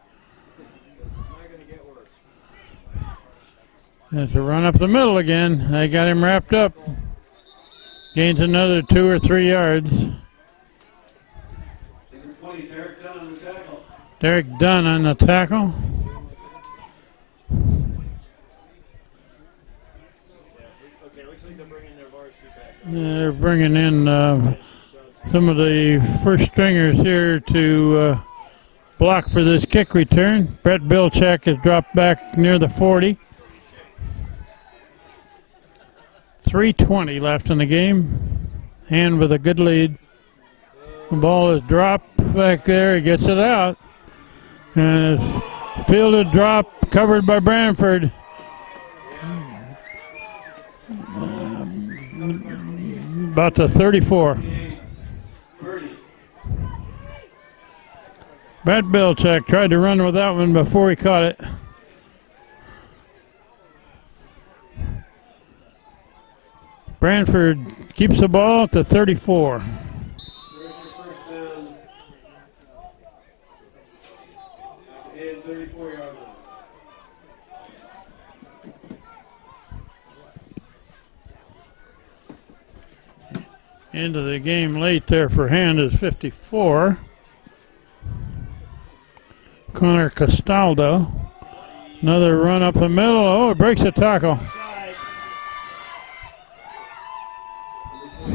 It's a run up the middle again. They got him wrapped up. Gains another 2 or 3 yards. Derek Dunn on the tackle. Okay, looks like they're bringing their varsity back. They're bringing in some of the first stringers here to block for this kick return. Brett Bilczak has dropped back near the 40. 3:20 left in the game. Hand with a good lead. The ball is dropped back there. He gets it out. And it's fielded, drop, covered by Branford. About to 34. Brett Bilczak tried to run with that one before he caught it. Branford keeps the ball at the 34. Into the game late there for Hand is 54. Connor Castaldo. Another run up the middle. Oh, it breaks the tackle.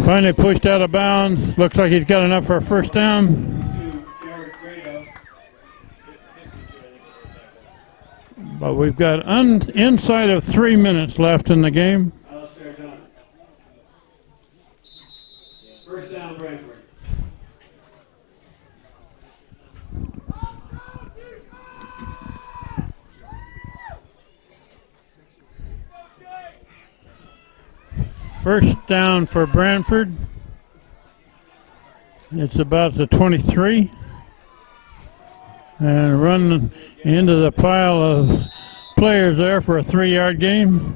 Finally pushed out of bounds. Looks like he's got enough for a first down. But we've got inside of 3 minutes left in the game. First down, Branford. First down for Branford. It's about the 23. And run into the pile of players there for a 3-yard gain.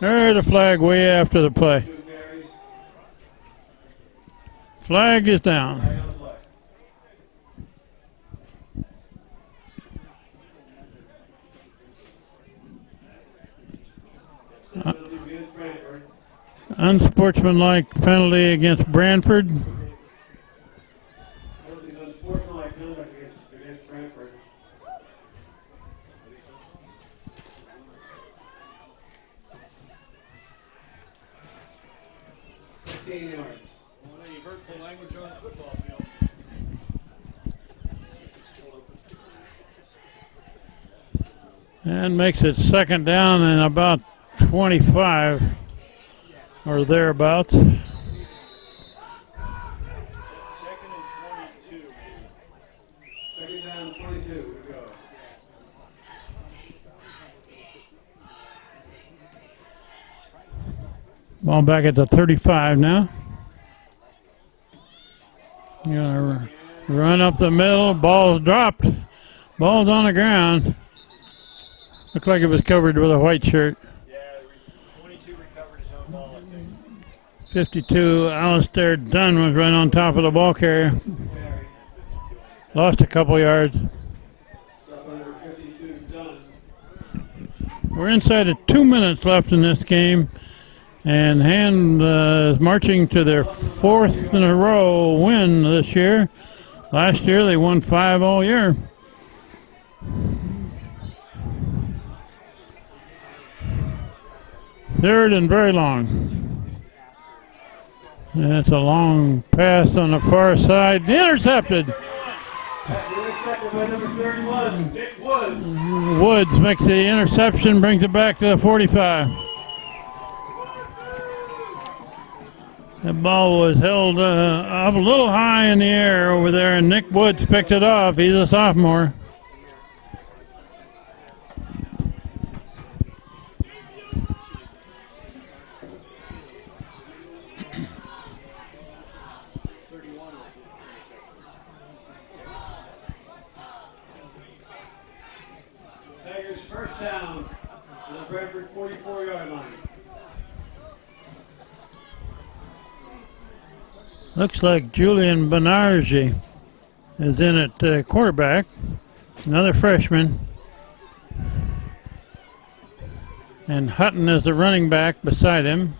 There's a flag way after the play. Flag is down. Unsportsmanlike penalty against Branford. And makes it second down and about 25 or thereabouts. Second and 22. Second down, 22 to go. Ball back at the 35 now. Gonna run up the middle. Ball's dropped. Ball's on the ground. Looked like it was covered with a white shirt. Yeah, 22 recovered his own ball, I think. 52, Alistair Dunn was right on top of the ball carrier. Lost a couple yards. We're inside of 2 minutes left in this game. And Hand is marching to their 4th in a row win this year. Last year they won 5 all year. Third and very long. That's a long pass on the far side. Intercepted. Intercepted by number 31, Nick Woods. Woods makes the interception, brings it back to the 45. The ball was held up a little high in the air over there, and Nick Woods picked it off. He's a sophomore. Tigers first down to the Branford 44-yard line. Looks like Julian Benarji is in at quarterback, another freshman. And Hutton is the running back beside him.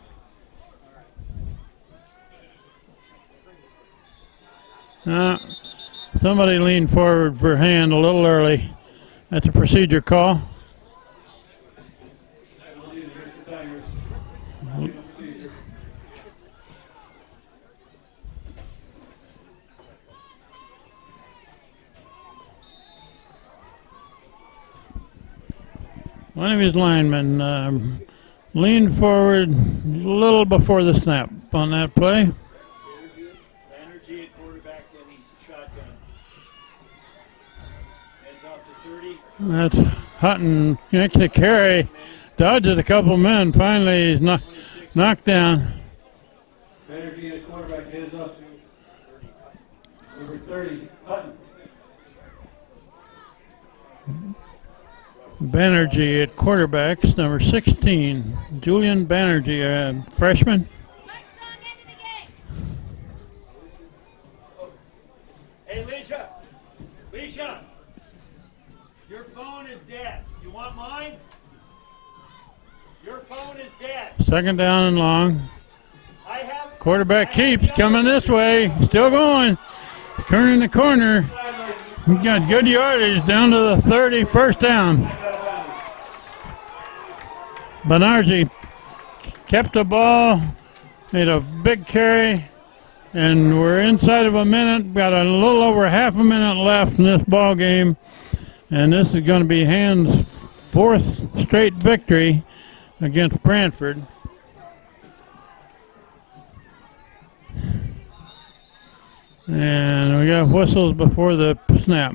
Somebody leaned forward for Hand a little early. That's a procedure call. One of his linemen leaned forward a little before the snap on that play. Energy at quarterback, getting shotgun. Heads off to 30. That's Hutton makes the carry, dodges a couple men. Finally, he's knocked down. Energy at quarterback, heads off to 30. Number 30, Hutton. Banerjee at quarterbacks, number 16, Julian Banerjee, freshman. Hey, Leisha, your phone is dead. You want mine? Your phone is dead. Second down and long. Quarterback keeps coming this way, still going, turning the corner. He got good yardage down to the 30, first down. Banerjee kept the ball, made a big carry, and we're inside of a minute. Got a little over half a minute left in this ball game, and this is going to be Hand's fourth straight victory against Branford. And we got whistles before the snap.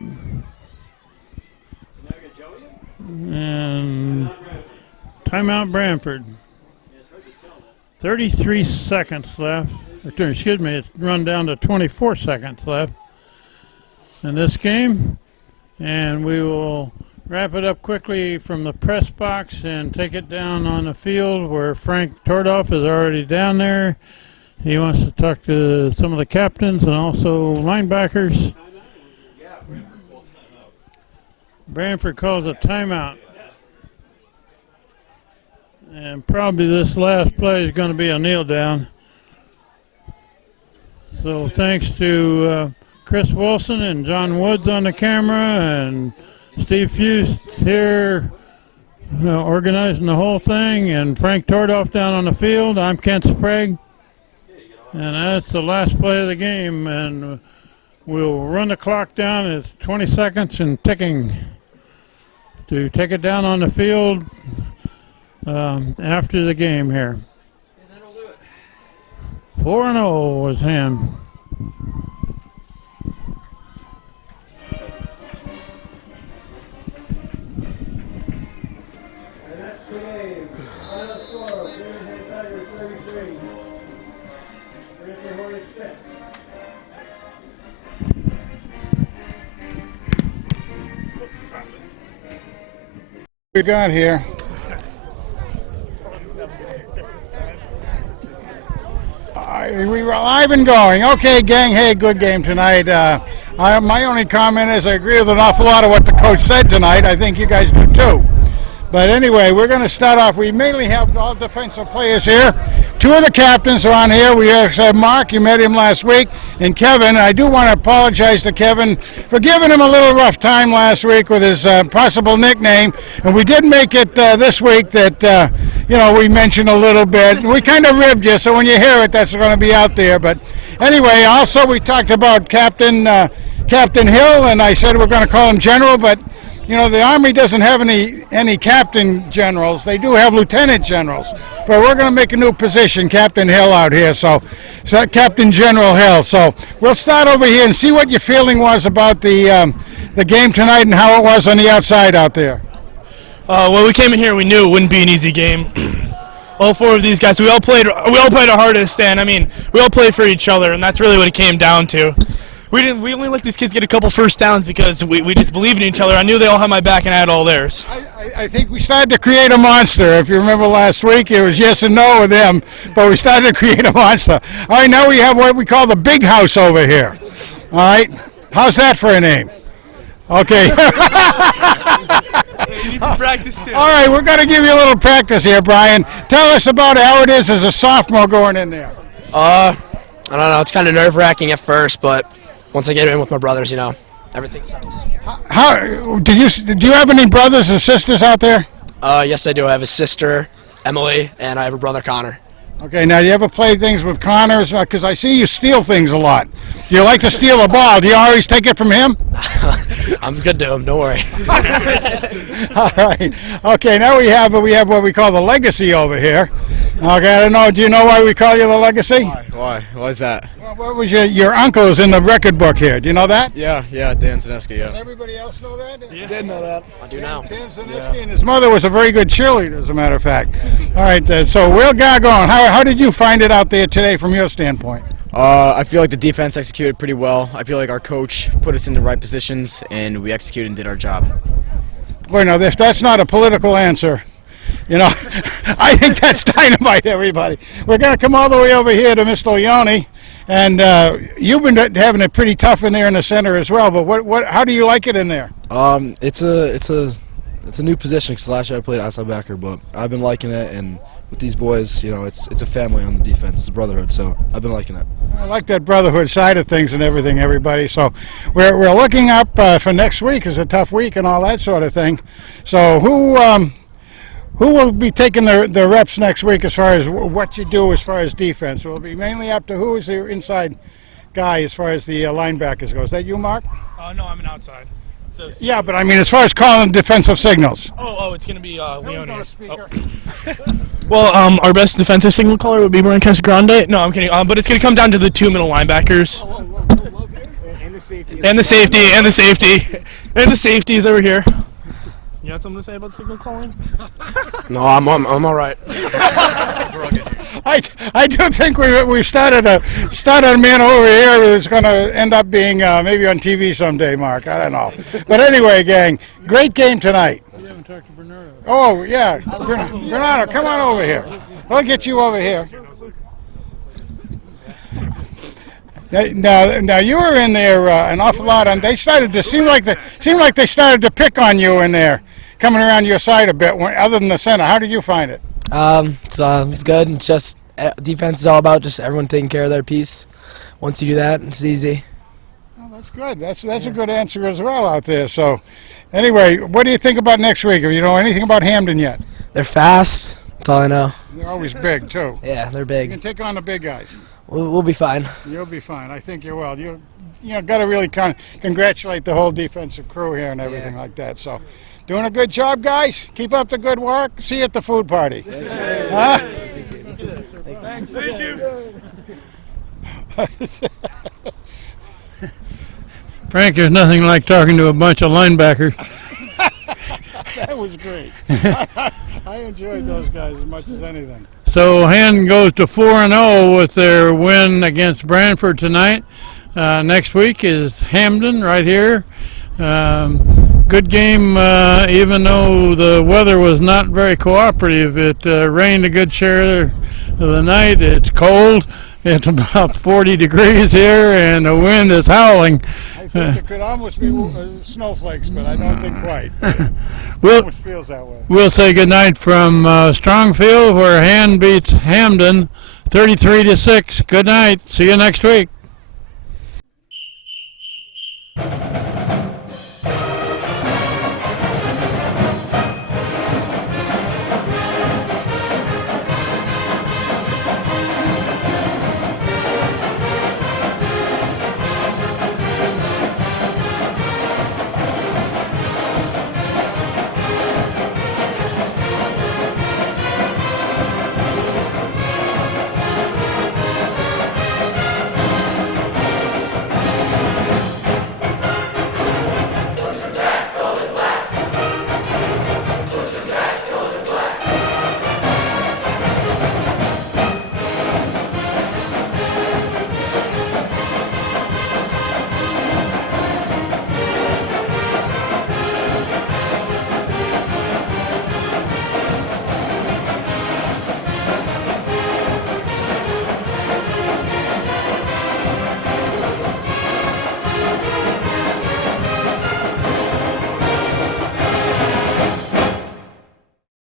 And timeout Branford. 33 seconds left. Excuse me, it's run down to 24 seconds left in this game. And we will wrap it up quickly from the press box and take it down on the field where Frank Tordoff is already down there. He wants to talk to some of the captains and also linebackers. Branford calls a timeout. And probably this last play is going to be a kneel down. So thanks to Chris Wilson and John Woods on the camera and Steve Fust here organizing the whole thing, and Frank Tordoff down on the field. I'm Kent Sprague. And that's the last play of the game, and we'll run the clock down. It's 20 seconds and ticking to take it down on the field after the game here. 4-0 was Hand. We got here. We were live and going. Okay, gang, hey, good game tonight. My only comment is I agree with an awful lot of what the coach said tonight. I think you guys do too. But anyway, we're going to start off. We mainly have all defensive players here. Two of the captains are on here. We have Mark, you met him last week, and Kevin. I do want to apologize to Kevin for giving him a little rough time last week with his possible nickname. And we did make it this week that, we mentioned a little bit. We kind of ribbed you, so when you hear it, that's going to be out there. But anyway, also we talked about Captain Hill, and I said we're going to call him General, but the Army doesn't have any captain generals. They do have lieutenant generals. But we're going to make a new position, Captain Hill out here, so Captain General Hill. So we'll start over here and see what your feeling was about the game tonight and how it was on the outside out there. Well, we came in here, we knew it wouldn't be an easy game. All four of these guys, we all played our hardest, and we all played for each other, and that's really what it came down to. We only let these kids get a couple first downs because we just believed in each other. I knew they all had my back and I had all theirs. I think we started to create a monster. If you remember last week, it was yes and no with them, but we started to create a monster. All right, now we have what we call the big house over here. All right, how's that for a name? Okay. You need some practice too. All right, we're going to give you a little practice here, Brian. Tell us about how it is as a sophomore going in there. I don't know. It's kind of nerve-wracking at first, but once I get in with my brothers, everything settles. Do you have any brothers or sisters out there? Yes, I do. I have a sister, Emily, and I have a brother, Connor. Okay, now do you ever play things with Connors? Because I see you steal things a lot. Do you like to steal a ball? Do you always take it from him? I'm good to him. Don't worry. All right. Okay, now we have what we call the legacy over here. Okay, I don't know. Do you know why we call you the legacy? Why? Why is that? Well, what was your uncle's in the record book here? Do you know that? Yeah, Dan Zaneski, Does everybody else know that? I did know that. I do now. Dan Zaneski and his mother was a very good cheerleader, as a matter of fact. All right, so Will Gargone, how did you find it out there today from your standpoint? I feel like the defense executed pretty well. I feel like our coach put us in the right positions, and we executed and did our job. Boy, now if that's not a political answer, you know, I think that's dynamite, everybody. We're going to come all the way over here to Mr. Leone, and you've been having it pretty tough in there in the center as well. But how do you like it in there? It's a new position because last year I played outside backer, but I've been liking it, and with these boys, you know, it's a family on the defense, it's a brotherhood, so I've been liking it. I like that brotherhood side of things and everything, everybody. So we're looking up for next week. It's a tough week and all that sort of thing. So who will be taking the reps next week as far as what you do as far as defense? Will it be mainly up to who is your inside guy as far as the linebackers go? Is that you, Mark? No, I'm an outside. So, yeah, but I mean as far as calling defensive signals. It's going to be Leone. Well, our best defensive signal caller would be Branford Grande. No, I'm kidding. But it's going to come down to the two middle linebackers. And the safety is over here. You have something to say about signal calling? No, I'm all right. I do think we've started a man over here that's going to end up being maybe on TV someday, Mark. I don't know. But anyway, gang, great game tonight. You haven't talked to Bernardo. Oh, yeah. Bernardo, come on over here. I'll get you over here. Now you were in there an awful lot, and they started to seem like they started to pick on you in there, coming around your side a bit. Other than the center, how did you find it? It's good. It's just defense is all about just everyone taking care of their piece. Once you do that, it's easy. Well, that's good. That's a good answer as well out there. So, anyway, what do you think about next week? Do you know anything about Hamden yet? They're fast. That's all I know. They're always big too. Yeah, they're You big. can take on the big guys. We'll be fine. You'll be fine. I think you will. You got to really congratulate the whole defensive crew here and everything like that. So, doing a good job, guys. Keep up the good work. See you at the food party. Huh? Thank you. Frank, there's nothing like talking to a bunch of linebackers. That was great. I enjoyed those guys as much as anything. So Hamden goes to 4-0 with their win against Branford tonight. Next week is Hamden right here. Good game, even though the weather was not very cooperative. It rained a good share of the night. It's cold. It's about 40 degrees here, and the wind is howling. I think it could almost be snowflakes, but I don't think quite. It almost feels that way. We'll say goodnight from Strongfield, where Hand beats Hamden 33-6. Good night. See you next week.